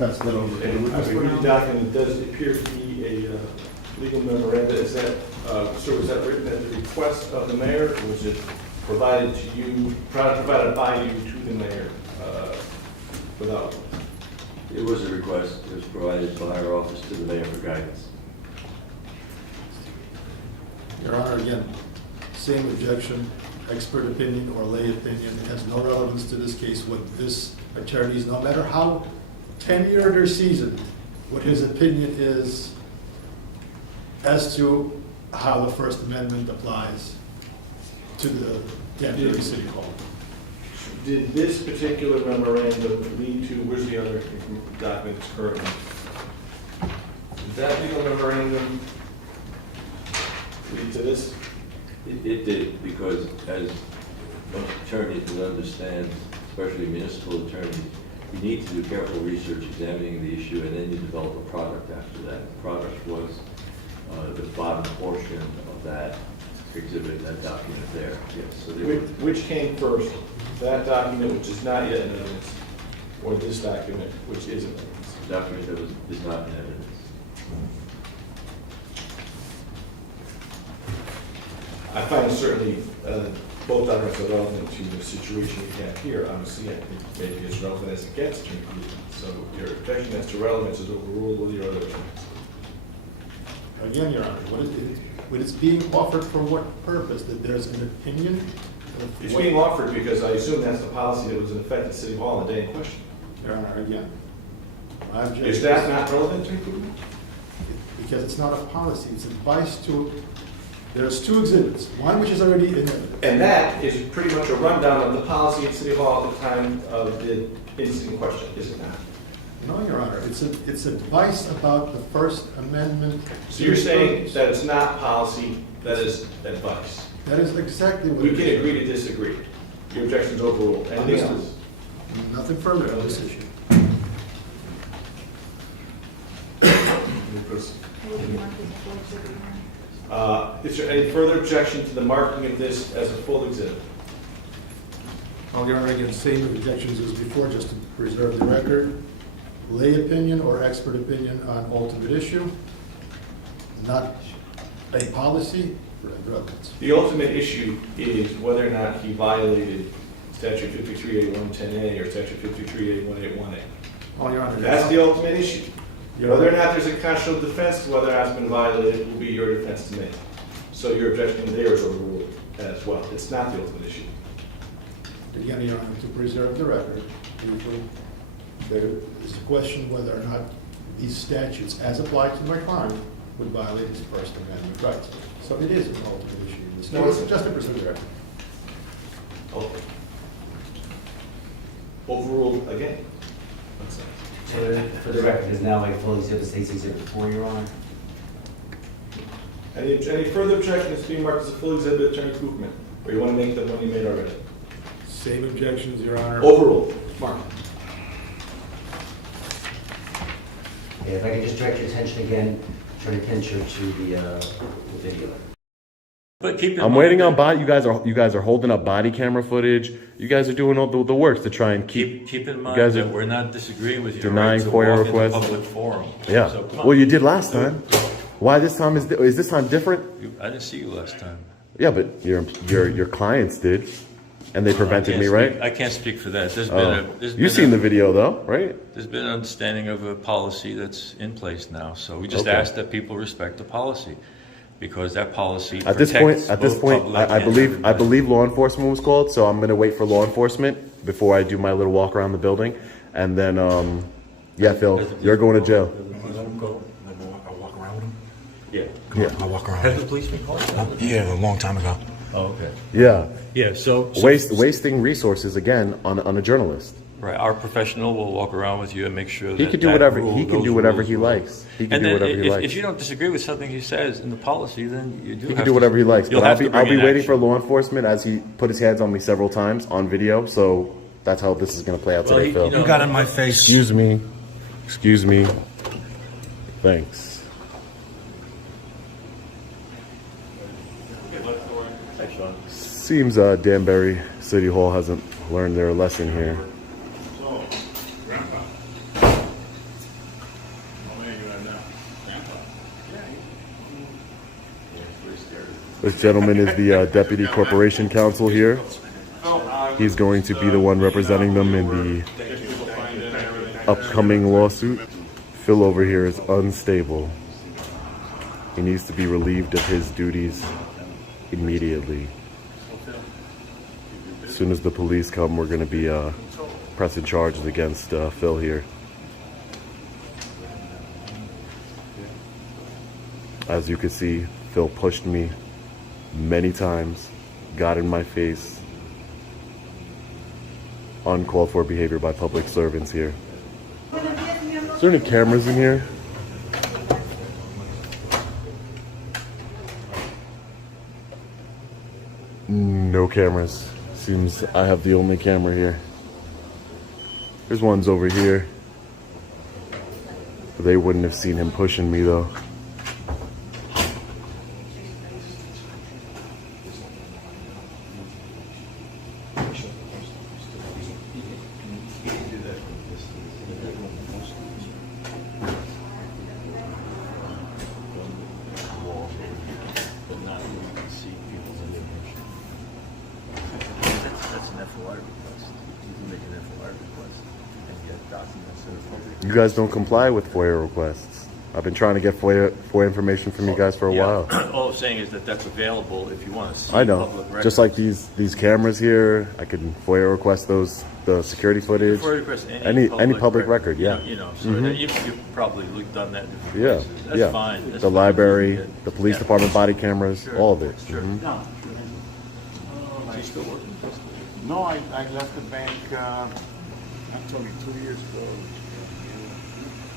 pass that over to the And I witness for reviewed the now. document, it does appear to be a legal memoranda. Is that, sir, was that written at the request of the mayor, or was it provided to you, provided by you to the mayor, without? It was a request, it was provided by our office to the mayor for guidance. Your Honor, again, same objection, expert opinion or lay opinion. It has no relevance to this case. What this attorney's, no matter how tenured or seasoned, what his opinion is as to how the First Amendment applies to the Danbury City Hall. Did this particular memorandum lead to, where's the other document that's currently? Did that legal memorandum lead to this? It did, because as most attorneys would understand, especially municipal attorneys, you need to do careful research examining the issue, and then you develop a product after that. The product was the bottom portion of that exhibit, that document there. Yes. So they were, Which came first? That document, which is not yet in evidence, or this document, which is in evidence? the document that is not in evidence. I find certainly both documents are relevant to the situation we have here. Obviously, I think maybe as relevant as it gets to improvement. So your objection as to relevance is overruled with your other objections. Again, Your Honor, what is being offered for what purpose? That there's an opinion? of It's what- being offered because I assume that's the policy that was in effect at City Hall on the day in question. Your Honor, again, my objection Is that not relevant to improvement? because it's not a policy, it's advice to, there's two exhibits, one which is already in evidence. And that is pretty much a rundown of the policy at City Hall at the time of the incident in question, is it not? No, Your Honor, it's advice about the First Amendment. So you're saying that it's not policy, that is advice? That is exactly what. We it can is. agree to disagree. Your objection's overruled. Anything Understood. else? Nothing further on this issue. Is there any further objection to the marking of this as a full exhibit? Your Honor, again, same objections as before, just to preserve the record. Lay opinion or expert opinion on ultimate issue, not a policy, relevance. The ultimate issue is whether or not he violated statute 53A110A or statute 53A181A. Your Honor. That's the ultimate issue. Your Whether or Honor. not there's a constitutional defense to whether or not it's been violated will be your defense to make. So your objection there is overruled as well. It's not the ultimate issue. Again, Your Honor, to preserve the record, briefly, there is a question whether or not these statutes, as applied to my client, would violate his First Amendment rights. So it is an ultimate issue in this No, case, it's- just to preserve the record. Okay. Overruled again. For the record, is now a full exhibit, states exhibit 4, Your Honor. Any further objections being marked as a full exhibit, Attorney Koopman? Or you want to make the one you made already? Same objections, Your Honor. Overruled. Mark. If I could just direct your attention again, Attorney Kincher, to the video. But keep in I'm mind waiting on that- body. You guys are holding up body camera footage. You guys are doing all the work to try and keep. Keep in you mind guys that are we're not disagreeing with your denying right to FOIA walk in the requests. public forum. Yeah. So come on. Well, you did last time. Why this time is this time different? I didn't see you last time. Yeah, but your clients did, and they prevented me, right? I can't speak for that. There's been Oh. there's You've been seen the video though, right? There's been an understanding of a policy that's in place now. So we just Okay. ask that people respect the policy, because that policy At this protects point, both public I and believe everybody. law enforcement was called, so I'm going to wait for law enforcement before I do my little walk around the building, and then yeah, Phil, you're going to jail. Let him go. I'll walk around with him. Yeah. Come on, I'll walk around. Has the police been called? Yeah, a long time ago. Oh, okay. Yeah. Yeah. So Wasting resources again on a journalist. Right, our professional will walk around with you and make sure He that can do that whatever rule- he can those do whatever rules he will- likes. He can And do then whatever he if likes. you don't disagree with something he says in the policy, then you do. He have can do to- whatever he likes. you'll But have to I'll bring be an waiting for action. law enforcement as he put his hands on me several times on video. So that's how this is going to play out Well, today, Phil. You got in my face. Excuse me. Excuse me. Thanks. Seems Danbury City Hall hasn't learned their lesson here. This gentleman is the Deputy Corporation Counsel here. He's going to be the one representing them in the upcoming lawsuit. Phil over here is unstable. He needs to be relieved of his duties immediately. As soon as the police come, we're going to be pressing charges against Phil here. As you can see, Phil pushed me many times, got in my face. Uncalled for behavior by public servants here. Is there any cameras in here? No cameras. Seems I have the only camera here. There's ones over here. They wouldn't have seen him pushing me though. You guys don't comply with FOIA requests. I've been trying to get FOIA information from you guys for a while. All I'm saying is that that's available if you want to see I know. public records. Just like these cameras here, I can FOIA request the security footage. FOIA request Any public record, yeah. You know, so that you've probably done that. Yeah, That's yeah. fine. That's The fine. library, the police department body cameras, Sure. all of it. Sure. Mhm. Is he still working? No, I left the bank, actually 2 years ago.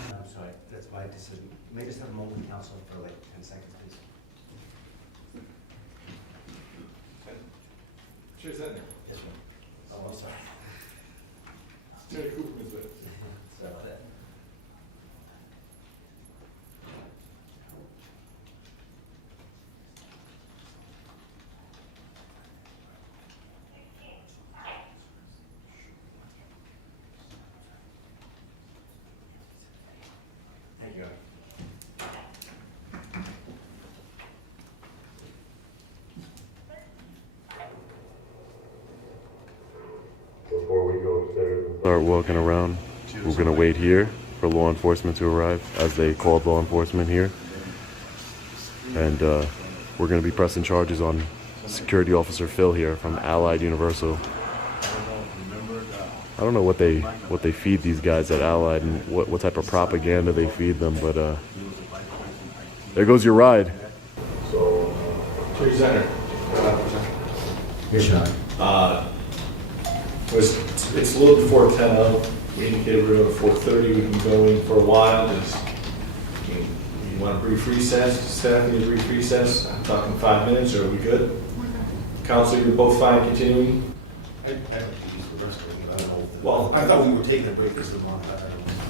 I'm sorry, that's my decision. May I just have a moment with council for like 10 seconds, please? Chair Sender. Yes, sir. Oh, I'm sorry. Chair Cooperman's with. Sorry about that. Thank you. Before we go upstairs and Start walking around. We're gonna wait here for law enforcement to arrive, as they called law enforcement here. And we're gonna be pressing charges on security officer Phil here from Allied Universal. I don't know what they feed these guys at Allied and what type of propaganda they feed them, but there goes your ride. Chair Sender. Yes, sir. It's a little before 10:00. We indicated we were at 4:30. We can go in for a while. You want a brief recess? Staff need a brief recess? I'm talking 5 minutes. Are we good? Council, you're both fine continuing? I'd like to use the restroom. Well, I thought we were taking a break this long.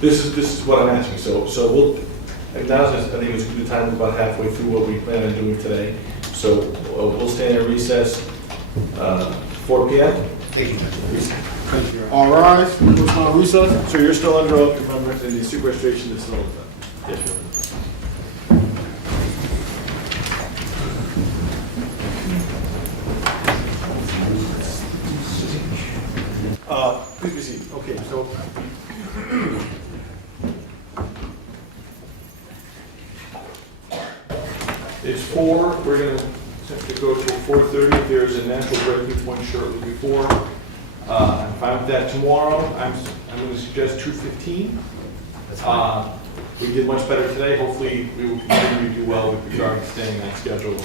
This is what I'm asking. So we'll acknowledge. I think it's a good time. We're about halfway through what we plan on doing today. So we'll stand in recess. 4 p.m. Thank you. All rise, we're on recess. So you're still under oath, remember, and the sequestration is still open. Yes, sir. Please be seated. Okay, so. It's 4, we're going to simply go to 4:30. If there's a natural breaking point shortly before. I'm fine with that tomorrow. I'm going to suggest 2:15. We did much better today. Hopefully, we will continue to do well with regard to staying on schedule.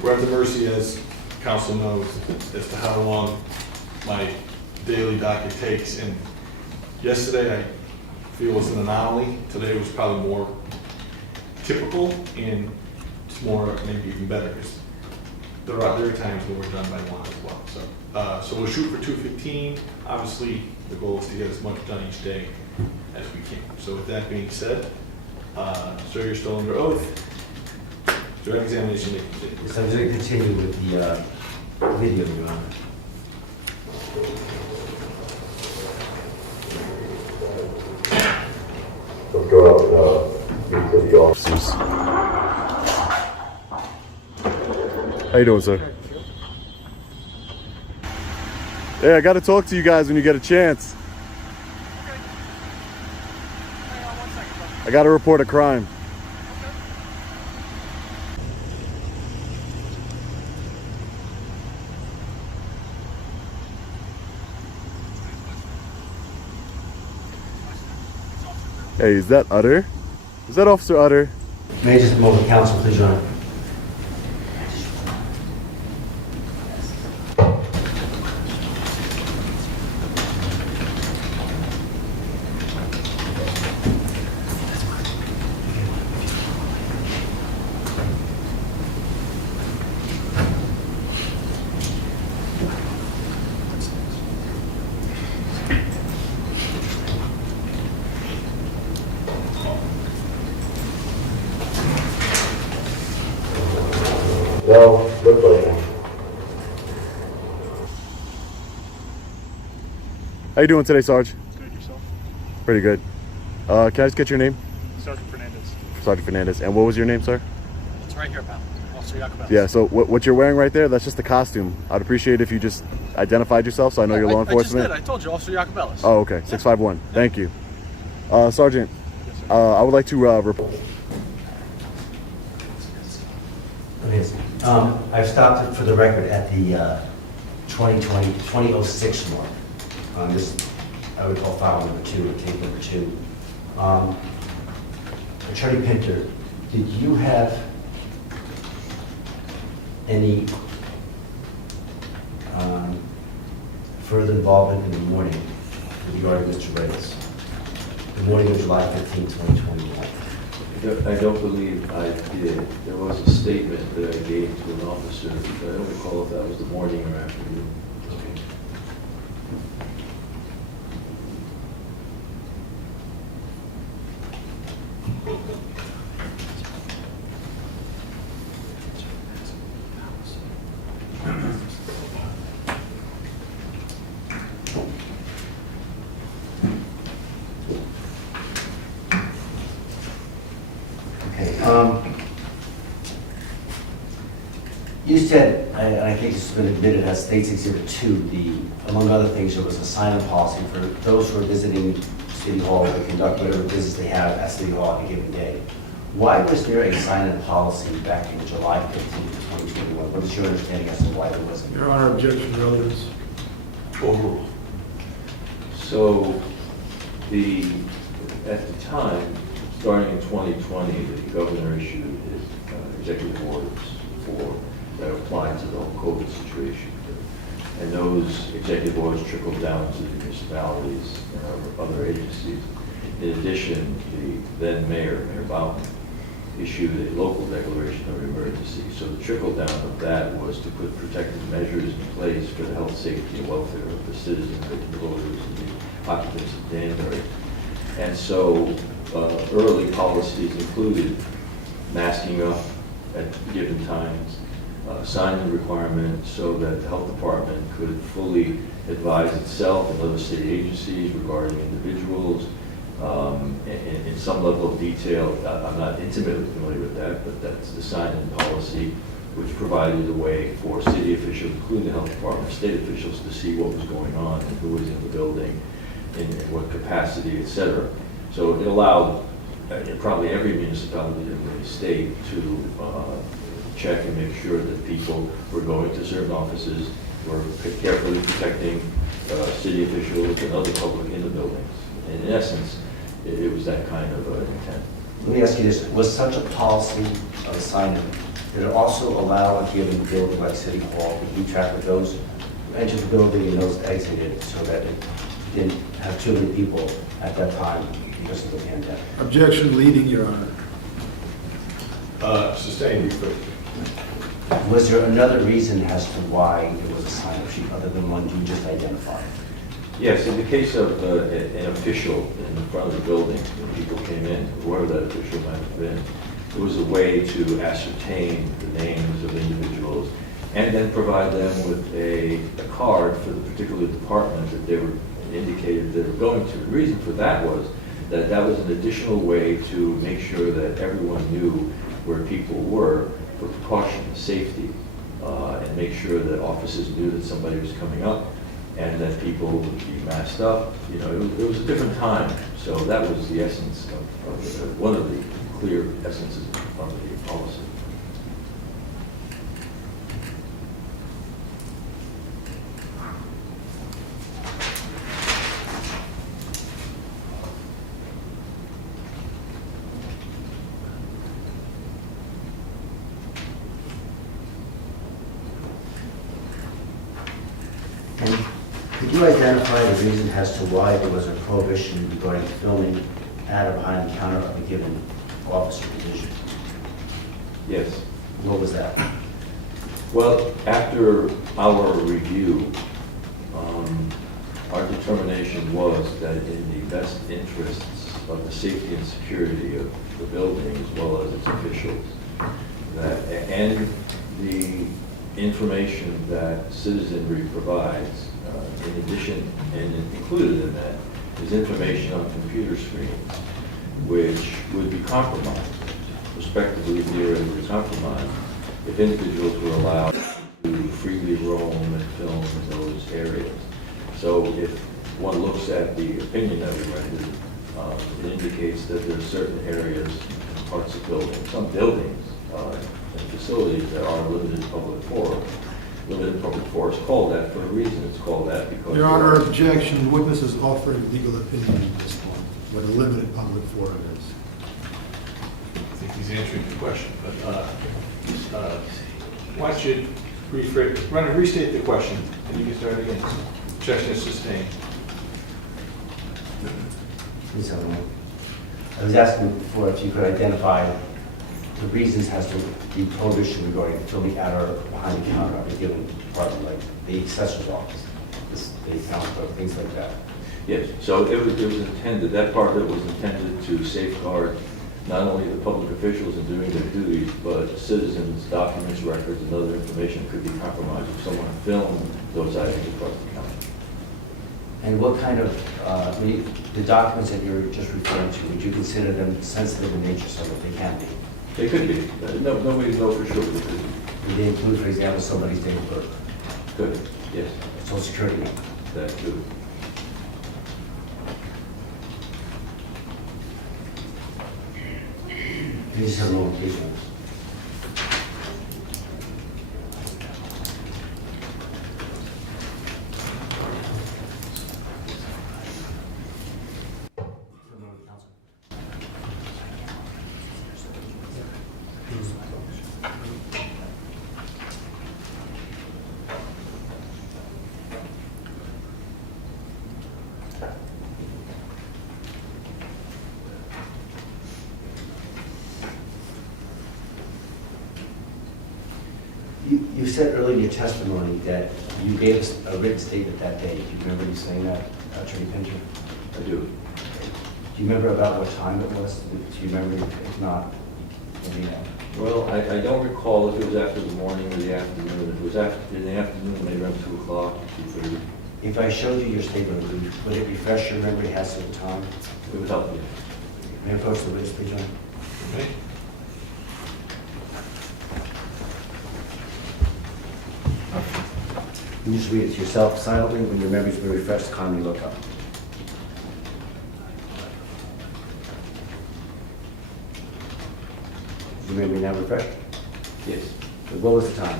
We're at the mercy, as council knows, as to how long my daily docket takes. And yesterday, I feel was an anomaly. Today was probably more typical, and it's more maybe even better because there are times when we're done by 1 as well. So we'll shoot for 2:15. Obviously, the goal is to get as much done each day as we can. So with that being said, sir, you're still under oath. Direct examination may continue. So I'm going to continue with the video, Your Honor. let's go out and meet with the officers. How you doing, sir? Hey, I got to talk to you guys when you get a chance. I got to report a crime. Hey, is that Utter? Is that Officer Utter? May I just move the council, please, Your Honor? No, look like it. How you doing today, Sarge? Good, yourself? Pretty good. Can I just get your name? Sergeant Fernandez. Sergeant Fernandez. And what was your name, sir? It's right here, pal. Officer Jacobellis. Yeah, so what you're wearing right there, that's just a costume. I'd appreciate if you just identified yourself so I know you're law enforcement. I just did. I told you, Officer Jacobellis. Oh, okay. 651. Thank you. Sergeant, I would like to report. I've stopped it for the record at the 2006 mark. This, I would call file number 2, or case number 2. Attorney Pinter, did you have any further involvement in the morning with regard to Mr. Reyes? The morning of July 15, 2021. I don't believe I did. There was a statement that I gave to an officer, but I don't recall if that was the morning or afternoon. Okay. You said, and I think this has been admitted as State's Exhibit 2, among other things, there was a sign-in policy for those who are visiting City Hall to conduct whatever business they have at City Hall on a given day. Why was there a sign-in policy back in July 15, 2021? What is your understanding as to why there wasn't? Your Honor, objection relatives. Overruled. So, at the time, starting in 2020, the governor issued his executive orders that applied to the whole COVID situation. And those executive orders trickled down to the municipalities and other agencies. In addition, the then Mayor Bowman, issued a local declaration of emergency. So the trickle down of that was to put protective measures in place for the health, safety, and welfare of the citizens, the voters, and the occupants of Danbury. And so early policies included masking up at given times, signing requirements so that the health department could fully advise itself and other state agencies regarding individuals in some level of detail. I'm not intimately familiar with that, but that's the sign-in policy, which provided a way for city officials, including the health department, state officials, to see what was going on and who was in the building, in what capacity, et cetera. So it allowed probably every municipality in the state to check and make sure that people were going to certain offices, were carefully protecting city officials and other public in the buildings. In essence, it was that kind of intent. Let me ask you this, was such a policy of sign-in, did it also allow a given building like City Hall to keep track of those who entered the building and those exited so that it didn't have too many people at that time because of the pandemic? Objection leading, Your Honor. Sustained, be quick. Was there another reason as to why it was a sign-up sheet other than one you just identified? Yes, in the case of an official in the front of the building, when people came in, whoever that official might have been, it was a way to ascertain the names of individuals and then provide them with a card for the particular department that they were indicated they were going to. The reason for that was that that was an additional way to make sure that everyone knew where people were for precaution and safety and make sure that officers knew that somebody was coming up and that people would be masked up. You know, it was a different time. So that was the essence of one of the clear essences of the policy. And could you identify the reason as to why there was a prohibition regarding filming at or behind the counter of a given officer position? Yes. What was that? Well, after our review, our determination was that in the best interests of the safety and security of the building as well as its officials, that, and the information that citizenry provides, in addition and included in that is information on computer screens, which would be compromised, respectively theoretically compromised, if individuals were allowed to freely roam and film in those areas. So if one looks at the opinion that we rendered, it indicates that there are certain areas, parts of buildings, some buildings, and facilities that are limited public forums. Limited public forums called that for a reason. It's called that because... Your Honor, objection. Witness is offering legal opinion at this point, what a limited public forum is. I think he's answering the question, but why don't you restate the question, and you can start again. Objection is sustained. Please tell me. I was asking before if you could identify the reasons as to the prohibition regarding filming at or behind the counter of a given department, like the accessories office, the account clerk, things like that. Yes, so it was intended, that part of it was intended to safeguard not only the public officials in doing their duties, but citizens, documents, records, and other information could be compromised if someone filmed those items across the county. And what kind of, the documents that you're just referring to, would you consider them sensitive in nature so that they can be? They could be. No way to know for sure, but they could be. Would they include, for example, somebody's date of birth? Good, yes. Social security number? That too. You just have no occasion. You said earlier in your testimony that you gave us a written statement that day. Do you remember you saying that, Attorney Pincher? I do. Do you remember about what time it was? Do you remember? If not, let me know. Well, I don't recall if it was after the morning or the afternoon. If it was in the afternoon, maybe around 2 o'clock, 2:30. If I showed you your statement, would it refresh your memory as to the time? It would help you. May I approach the witness, please, John? Okay. You just read it to yourself silently. When your memories will refresh, calmly look up. Is your memory now refreshed? Yes. What was the time?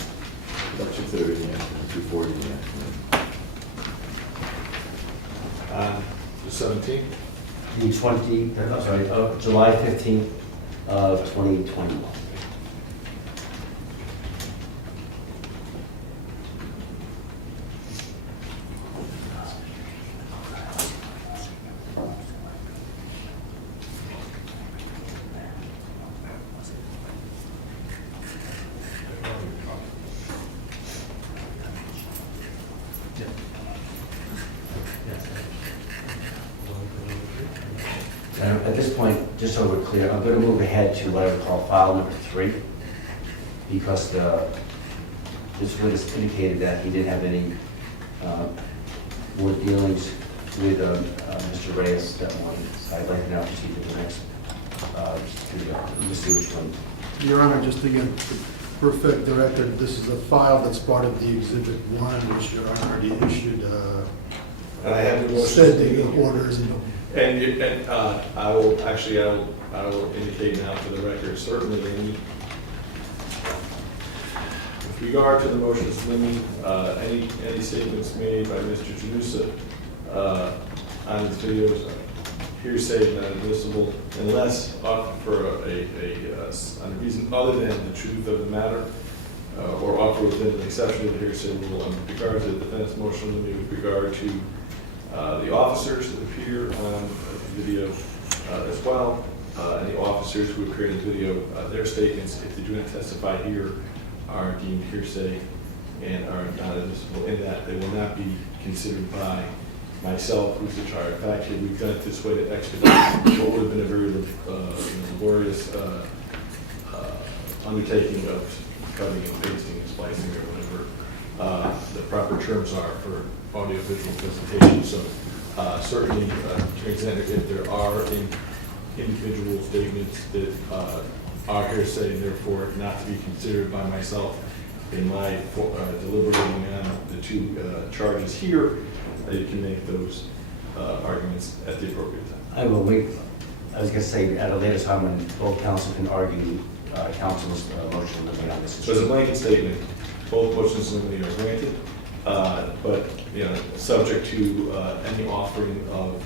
About 2:30 in the afternoon, 2:40 in the afternoon. The 17th? The July 15th of 2021. At this point, just so we're clear, I'm going to move ahead to what I would call file number 3, because this witness indicated that he didn't have any more dealings with Mr. Reyes that morning. So I'd like to now proceed to the next studio. You can see which one. Your Honor, just again, perfect the record, this is a file that's part of the Exhibit 1, which Your Honor already issued And I have the motion. standing orders. I will indicate now for the record, certainly with regard to the motions limiting any statements made by Mr. Janusa on these videos, hearsay not admissible unless offered for on a reason other than the truth of the matter or offered within an exception to the hearsay rule. And with regard to the defense motion limiting with regard to the officers that appear on the video as well, and the officers who appear in the video, their statements, if they do not testify here, are deemed hearsay and are not admissible in that they will not be considered by myself, who's the trier of fact here. We've done it this way to expedite what would have been a very laborious undertaking of cutting and pasting and splicing or whatever the proper terms are for audio-visual presentation. So certainly, if there are individual statements that are hearsay and therefore not to be considered by myself in my deliberating on the two charges here, you can make those arguments at the appropriate time. I will wait. I was going to say at a later time when both counsel can argue counsel's motion limiting on this. So as a blanket statement, both motions limiting are granted, but subject to any offering of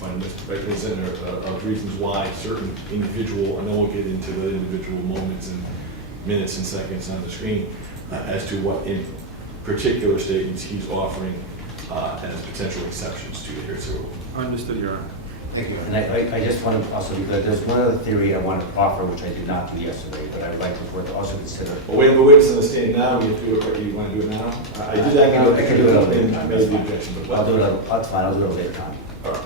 by Mr. Beckman of reasons why certain individual, and then we'll get into the individual moments and minutes and seconds on the screen as to what in particular statements he's offering as potential exceptions to the hearsay rule. Understood, Your Honor. Thank you. And I just want to also be clear, there's one other theory I want to offer, which I did not do yesterday, but I would like the court to also consider. Well, we have a witness on the stand now. We have to do it. You want to do it now? I did that. I can do it at a later time. Made the objection, but I'll do it. That's fine. I'll do it at a later time. all right.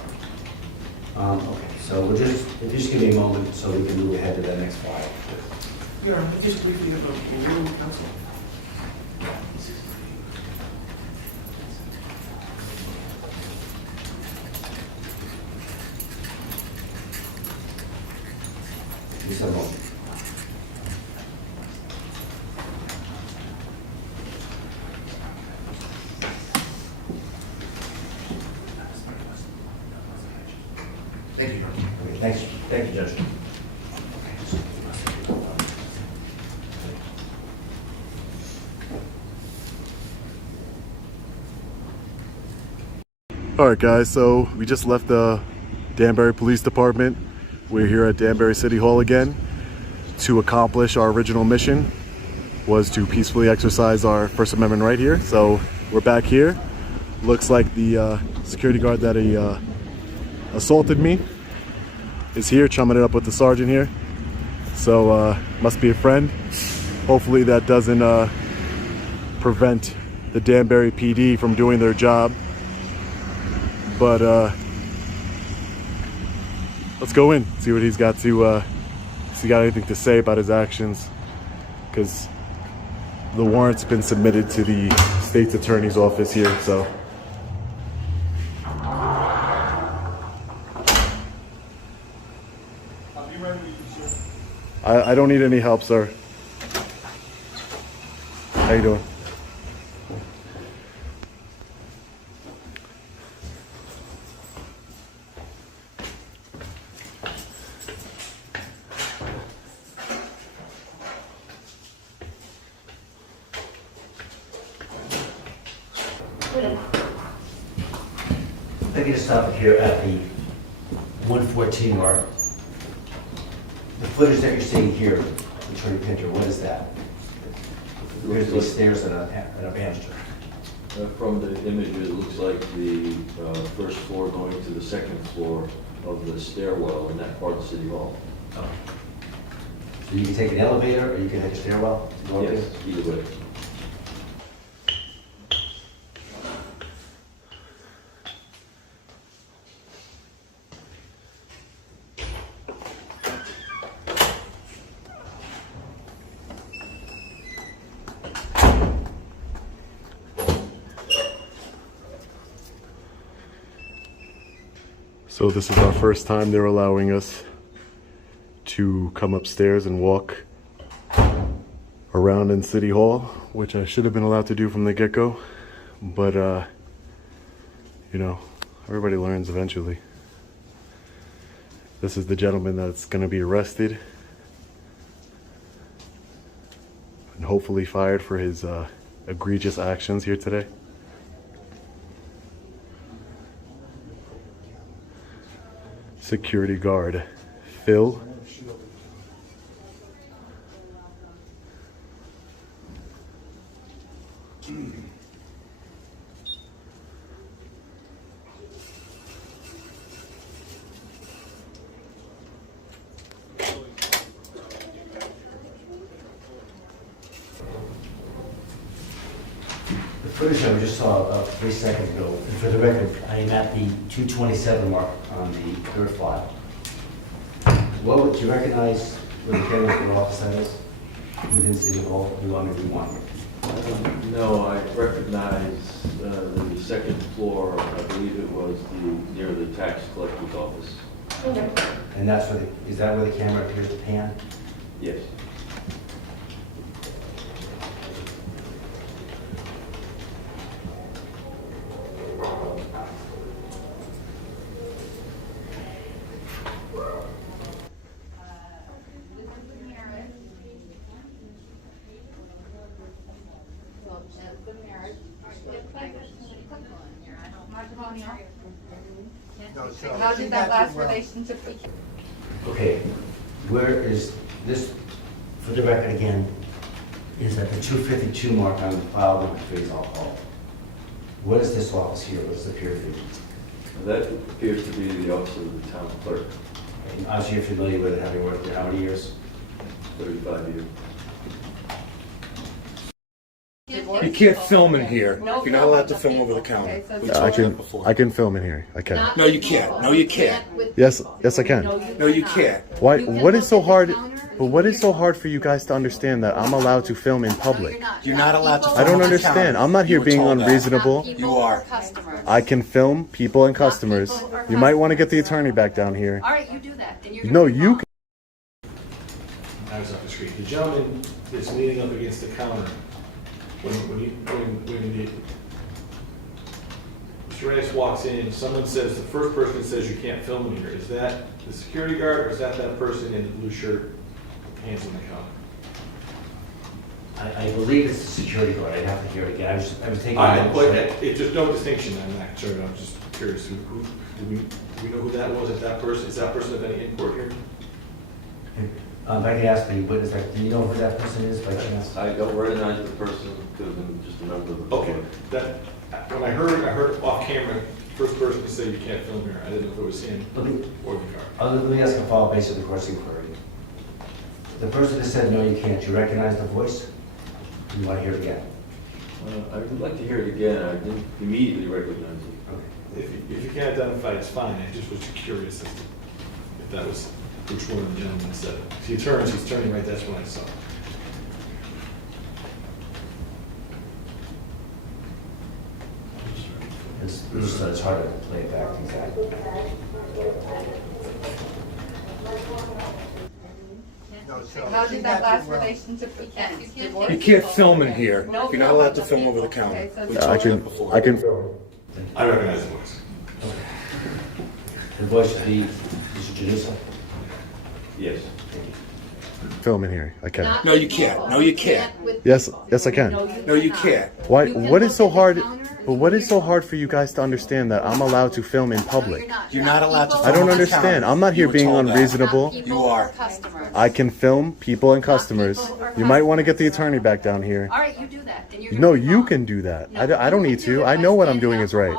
Okay. So we'll if you just give me a moment so we can move ahead to the next file. Your Honor, just briefly have a word with counsel. Just a moment. Thank you, Your Honor. Okay, thanks. Thank you, Judge. All right, guys, so we just left the Danbury Police Department. We're here at Danbury City Hall again to accomplish our original mission, was to peacefully exercise our First Amendment right here. So we're back here. Looks like the security guard that assaulted me is here, chumming it up with the sergeant here. So must be a friend. Hopefully that doesn't prevent the Danbury PD from doing their job. But let's go in, see what he's got to, if he got anything to say about his actions, because the warrant's been submitted to the state's attorney's office here, so. I don't need any help, sir. How you doing? Let me just stop it here at the 114 mark. The footage that you're seeing here, Attorney Pinter, what is that? There's these stairs and a banister. From the image, it looks like the first floor going to the second floor of the stairwell in that part of City Hall. Oh. So you can take an elevator or you can take a stairwell? Yes, either way. So this is our first time they're allowing us to come upstairs and walk around in City Hall, which I should have been allowed to do from the get-go, but you know, everybody learns eventually. This is the gentleman that's going to be arrested and hopefully fired for his egregious actions here today. Security guard Phil. The footage I just saw 3 seconds ago, and for the record, I am at the 227 mark on the third file. What would you recognize where the cameras were off the is within City Hall? You want to rewind it? No, I recognize the second floor, I believe it was near the tax collector's office. Okay. And that's where is that where the camera appears to pan? Yes. How did that last relationship begin? Okay, where is this, for the record again, is at the 252 mark on the file number 3 is all. What is this office here? What does it appear to be? That appears to be the office of the town clerk. And obviously you're familiar with it, having worked there how many years? 35 years. You can't film in here. You're not allowed to film over the counter. We talked about before. I can film in here. I can. No, you can't. No, you can't. Yes, I can. No, you can't. Why? What is so hard? But what is so hard for you guys to understand that I'm allowed to film in public? You're not allowed to film I don't on the understand. counter. I'm not here You were being told that. unreasonable. You are. I can film people and customers. You might want to get the attorney back down here. All right, you do that. Then you're No, you. I was off the screen. The gentleman that's leaning up against the counter, when Mr. Reyes walks in, someone says, the first person says you can't film in here. Is that the security guard or is that person in the blue shirt, hands on the counter? I believe it's the security guard. I'd have to hear it again. I was taking. It's just no distinction. I'm not concerned. I'm just curious. Do we know who that was? Is that person of any import here? If I could ask the witness, do you know who that person is by chance? I don't recognize the person because I'm just a member of the public. Okay. When I heard off camera, first person to say you can't film here. I didn't know if it was him or the car. Let me ask a follow-up based on the court's inquiry. The person that said no, you can't. Do you recognize the voice? Do you want to hear it again? I would like to hear it again. I didn't immediately recognize it. Okay. If you can't identify, it's fine. I just was curious as to if that was which one of the gentlemen said it. If he turns, he's turning right. That's when I saw it. It's hard to play it back exactly. How did that last relationship begin? You can't film in here. You're not allowed to film over the counter. We talked about before. I can. I recognize the voice. The voice would be Mr. Janusa? Yes. Film in here. I can. No, you can't. No, you can't. Yes, I can. No, you can't. Why? What is so hard? But what is so hard for you guys to understand that I'm allowed to film in public? You're not allowed to film I don't on the understand. counter. I'm not here You were being told that. unreasonable. You are. I can film people and customers. You might want to get the attorney back down here. All right, you do that. Then you're No, you can do that. I don't need to. I know what I'm doing is right.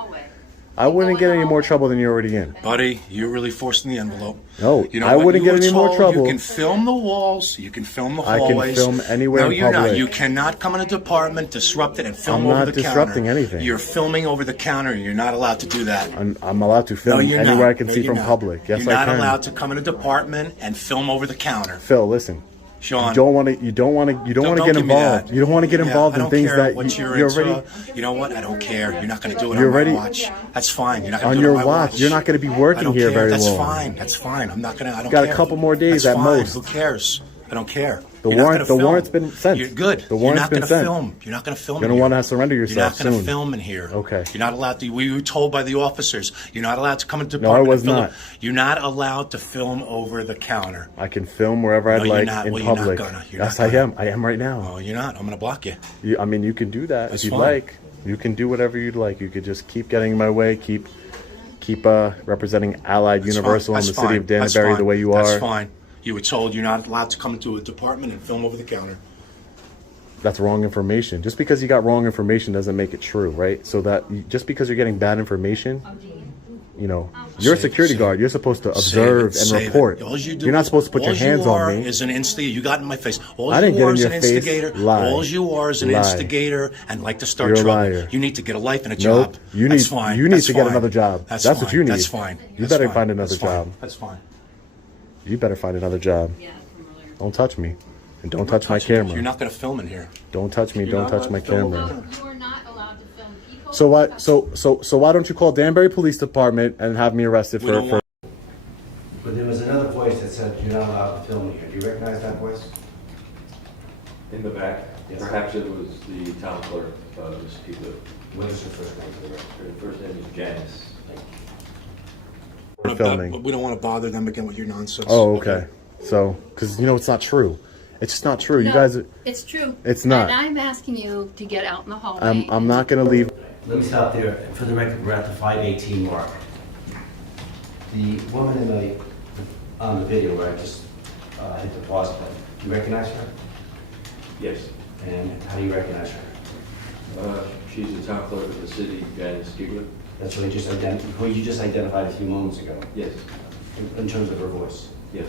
I wouldn't get any more trouble than you're already in. Buddy, you're really forcing the envelope. No, You know I what? wouldn't You get were any more told trouble. You can film the walls. You can film the I can hallways. film anywhere no, in you're not. public. You cannot come in a department, disrupt it, and film I'm over not the counter. disrupting anything. You're filming over the counter. You're not allowed to do that. I'm allowed to film you're anywhere not. I can see you're from not. public. Yes, you're I not can. allowed to come in a department and film over the counter. Phil, listen. Sean, You don't want to get give me involved. that. You don't want to get Yeah, involved I in don't things care that what you're into. already You know what? I don't care. You're not going to do it You're on already- my watch. That's fine. You're not going on to do it your on my watch. You're not going to be I working don't here care. very That's long. fine. That's fine. I'm not going to. I don't Got a care. couple more days That's at fine. most. Who cares? I don't care. The You're not warrant, gonna the warrant's been sent. You're good. The You're warrant's not been gonna sent. film. You're not going to film. You're gonna want to surrender yourself You're not going to soon. film in here. Okay. You're not allowed to. We were told by the officers you're not allowed to come into the No, I department. was and film. not. You're not allowed to film over the counter. I can film wherever I'd No, you're like not. in Well, you're not public. gonna. You're Yes, not I am. I am right now. Oh, you're not. I'm going to block you. I mean, you can do that That's if you'd fine. like. You can do whatever you'd like. You could just keep getting in my way. Keep representing Allied That's Universal fine. in the That's city fine. of That's Danbury fine. the way you That's are. fine. You were told you're not allowed to come into a department and film over the counter. That's wrong information. Just because you got wrong information doesn't make it true, right? So just because you're getting bad information, you're a Save- security save- guard. You're supposed to observe and Save it. report. All you do You're not is- supposed to put your all hands you on are me. Is an instigator. You got in my face. All I didn't you get are in is your an face. instigator. Lie. All you are is an Lie. instigator and like to start You're a trouble. liar. You need to get a life and a Nope. job. You That's need fine. you need That's to get fine. another job. That's what fine. you need. That's fine. You That's better fine. find another That's fine. job. That's fine. You better find another job. Don't touch me. And don't touch my Touching you. camera. You're not going to film in here. Don't touch me. You're Don't not touch allowed my to film. camera. You are not allowed to film people. So why? So why don't you call Danbury Police Department and have me arrested We don't for? But there was another voice that said, you're not allowed to film here. Do you recognize that voice? In the back, Yes. perhaps it was the town clerk, Ms. Keeler. What is your first name for the record? Her first name is Janice. For filming. We don't want to bother them again with your nonsense. Oh, okay. So, because it's not true. It's just not true. You No, guys, It's true. It's not. And I'm asking you to get out in the hallway. I'm not gonna leave. Let me stop there. For the record, we're at the 5:18 mark. The woman on the video where I just hit the pause button, do you recognize her? Yes. And how do you recognize her? She's the town clerk of the city, Janice Keeler. That's who you just identified a few moments ago, Yes. in terms of her voice. Yes.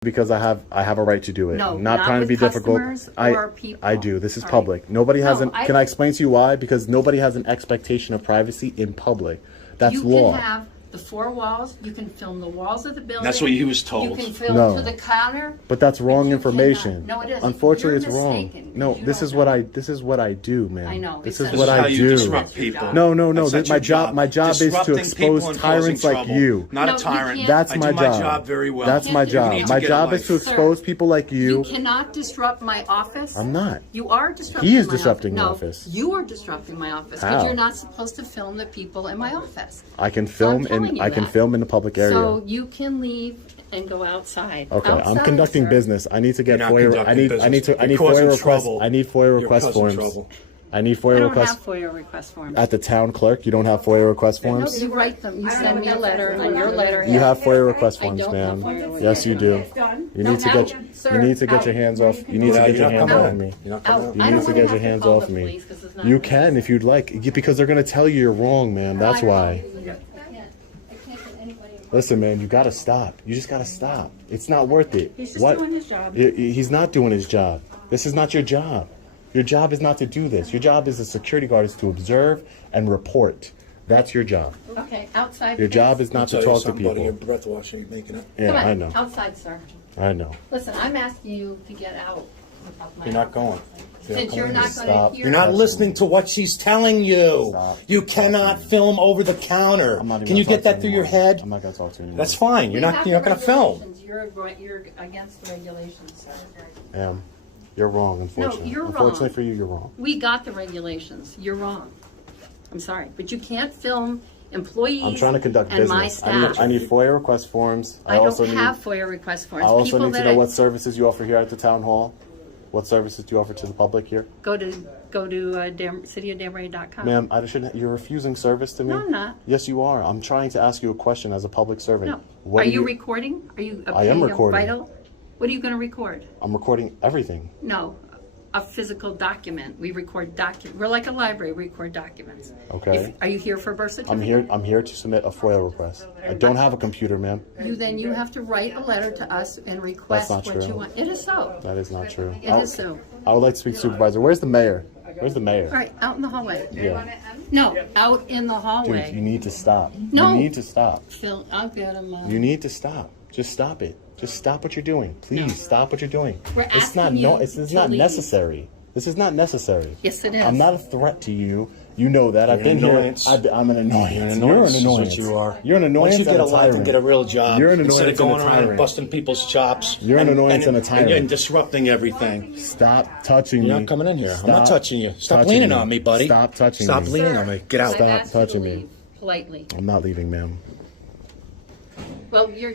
Because I have a right to do it. No, not not trying to with be difficult. customers or people. I do. This is All right. public. Nobody has No, an. Can I explain to you why? Because nobody has an expectation of privacy in public. That's you law. can have the four walls. You can film the walls of the building. That's what he was told. You can film No. to the counter. But that's wrong you information. cannot. No, it isn't. Unfortunately, You're it's wrong. mistaken, No, because you this don't is what know. this is what I do, man. I know. This It's is what not- I This is how do. you disrupt people. No. That's This, your my job is to Disrupting expose people and tyrants causing like trouble. you. Not No, a you tyrant. can't. That's I my do my job. job very well. That's my You job. need to My get a job is life. to expose people like You you. cannot disrupt my office. I'm not. You are disrupting. He is my disrupting office. your No, office. you are disrupting my office How? because you're not supposed to film the people in my office. I can So I'm film telling in you I can that. film in the public area. So you can leave and go outside. Okay, I'm Outside, conducting sir. business. I need to get You're not FOIA. I conducting need business. I need You're causing FOIA requests. trouble. I need FOIA You're request causing forms. trouble. I need I FOIA don't requests have FOIA request forms. at the town clerk. You don't have FOIA request No, forms. you write them. You send me a letter, and your letter. You have FOIA request I forms, don't have ma'am. FOIA request Yes, you do. You No, need to out. get Sir, you need to get your out. hands off. You need to get your hands off me. You're not Out. coming You I need don't to wanna get your have to hands call off the me. police 'cause it's not You right. can if you'd like, because they're gonna tell you you're wrong, man. That's why. I can't get anybody involved. Listen, man, you gotta stop. You just gotta stop. It's not worth it. He's just doing his job. He's not doing his job. This is not your job. Your job is not to do this. Your job as a security guard is to observe and report. That's your job. Okay, outside. Your please. job is not to talk to Your people. breath washing, you're making it. Yeah, Come on, I know. outside, sir. I know. Listen, I'm asking you to get out of my You're not office. going. Since you're not going Stop. to hear. You're not listening to what she's telling you. Stop. You cannot film over the counter. I'm not even Can you gonna get talk that to through you your anymore. head? I'm not gonna talk to you anymore. That's fine. You're We not. have You're not the going to film. regulations. You're against the regulations, sir. You're wrong, unfortunately. you're wrong. Unfortunately for you, you're wrong. We got the regulations. You're wrong. I'm sorry, but you can't film employees. I'm trying to conduct and my business. staff. I need FOIA request forms. I also don't need. have FOIA request forms. I also People need to that know what services you offer here at the town hall. What services do you offer to the public here? go to cityofdanbury.com. Ma'am, I shouldn't. You're refusing service to me. No, I'm not. Yes, you are. I'm trying to ask you a question as a public servant. No. What Are do you recording? Are you? I am recording. Vital? What are you going to record? I'm recording everything. No, a physical document. We record We're like a library. We record documents. Okay. Are you here for a birth certificate? I'm here to submit a FOIA request. I don't have a computer, ma'am. You have to write a letter to us and request That's not what true. you want. It is so. That is not true. It is so. I would like to speak to supervisor. Where's the mayor? Where's the mayor? All right, out in the hallway. Yeah. No, out in the Dude, hallway. you need to stop. No. You need to stop. Phil, I'll get him. You need to stop. Just stop it. Just stop what you're doing. Please stop what you're doing. We're It's not asking you This is to not leave. necessary. This is not necessary. Yes, it is. I'm not a threat to you, You know that. I've You're an been annoyance. here. I'm an annoyance. You're an You're annoyance. an Is what annoyance. you are. You're an annoyance. Once you get and a life and tyrant. get a real job, You're an instead of annoyance and a going around and tyrant. busting people's chops. You're an annoyance and a tyrant. And disrupting everything. Stop touching me. You're not coming in here. I'm not Stop touching you. Stop touching leaning me. on me, buddy. Stop touching Stop me. leaning on me. Get out. I've Stop asked you to touching me. leave politely. I'm not leaving, ma'am. Well, you're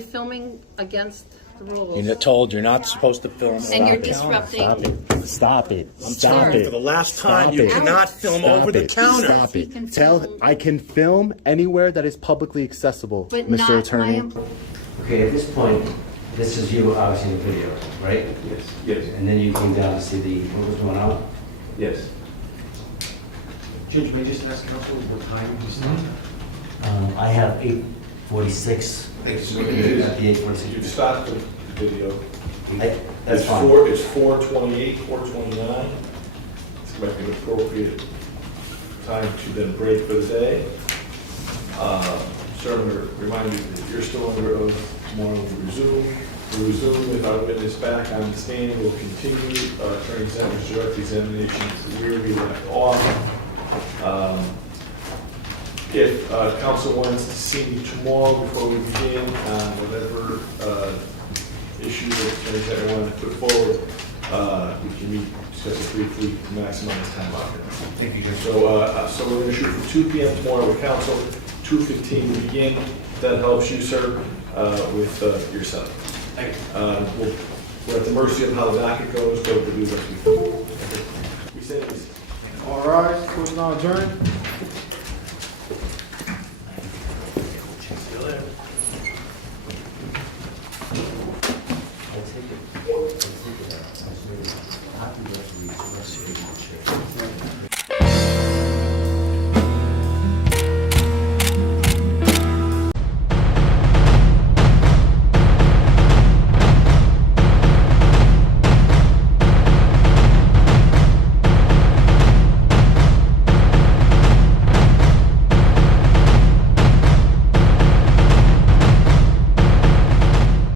filming against the rules. You're told you're not supposed to film. And you're over the counter. disrupting. Stop it. I'm Stop telling you it. for the last Stop time, you it. cannot film Stop over the it. counter. Stop He it. can Tell film. I can film anywhere that is publicly accessible, But Mr. not my Attorney. Okay, at this point, this is you obviously in the video, right? Yes, yes, And then you came down to see what was going on? yes. Judge, may I just ask counsel what time he started? I have 8:46. So At it is- the 8:46. You've stopped the video. That's It's fine. It's 4:28, 4:29. This might be an appropriate time to then break for the day. Sir, I'm going to remind you that you're still under oath. Tomorrow we'll resume. We'll resume with our witness back on the stand. We'll continue Attorney Sanders' direct examination where we left off. If counsel wants to see me tomorrow before we begin on whatever issue that Attorney Sanders wanted to put forward, we can meet, discuss it briefly to maximize time out here. Thank you, Judge. So we're going to shoot for 2 p.m. tomorrow with counsel, 2:15 to begin. If that helps you, sir, with yourself. We're at the mercy of how the docket goes, but we'll do what we can. We say this. All right, court is now adjourned. Still there.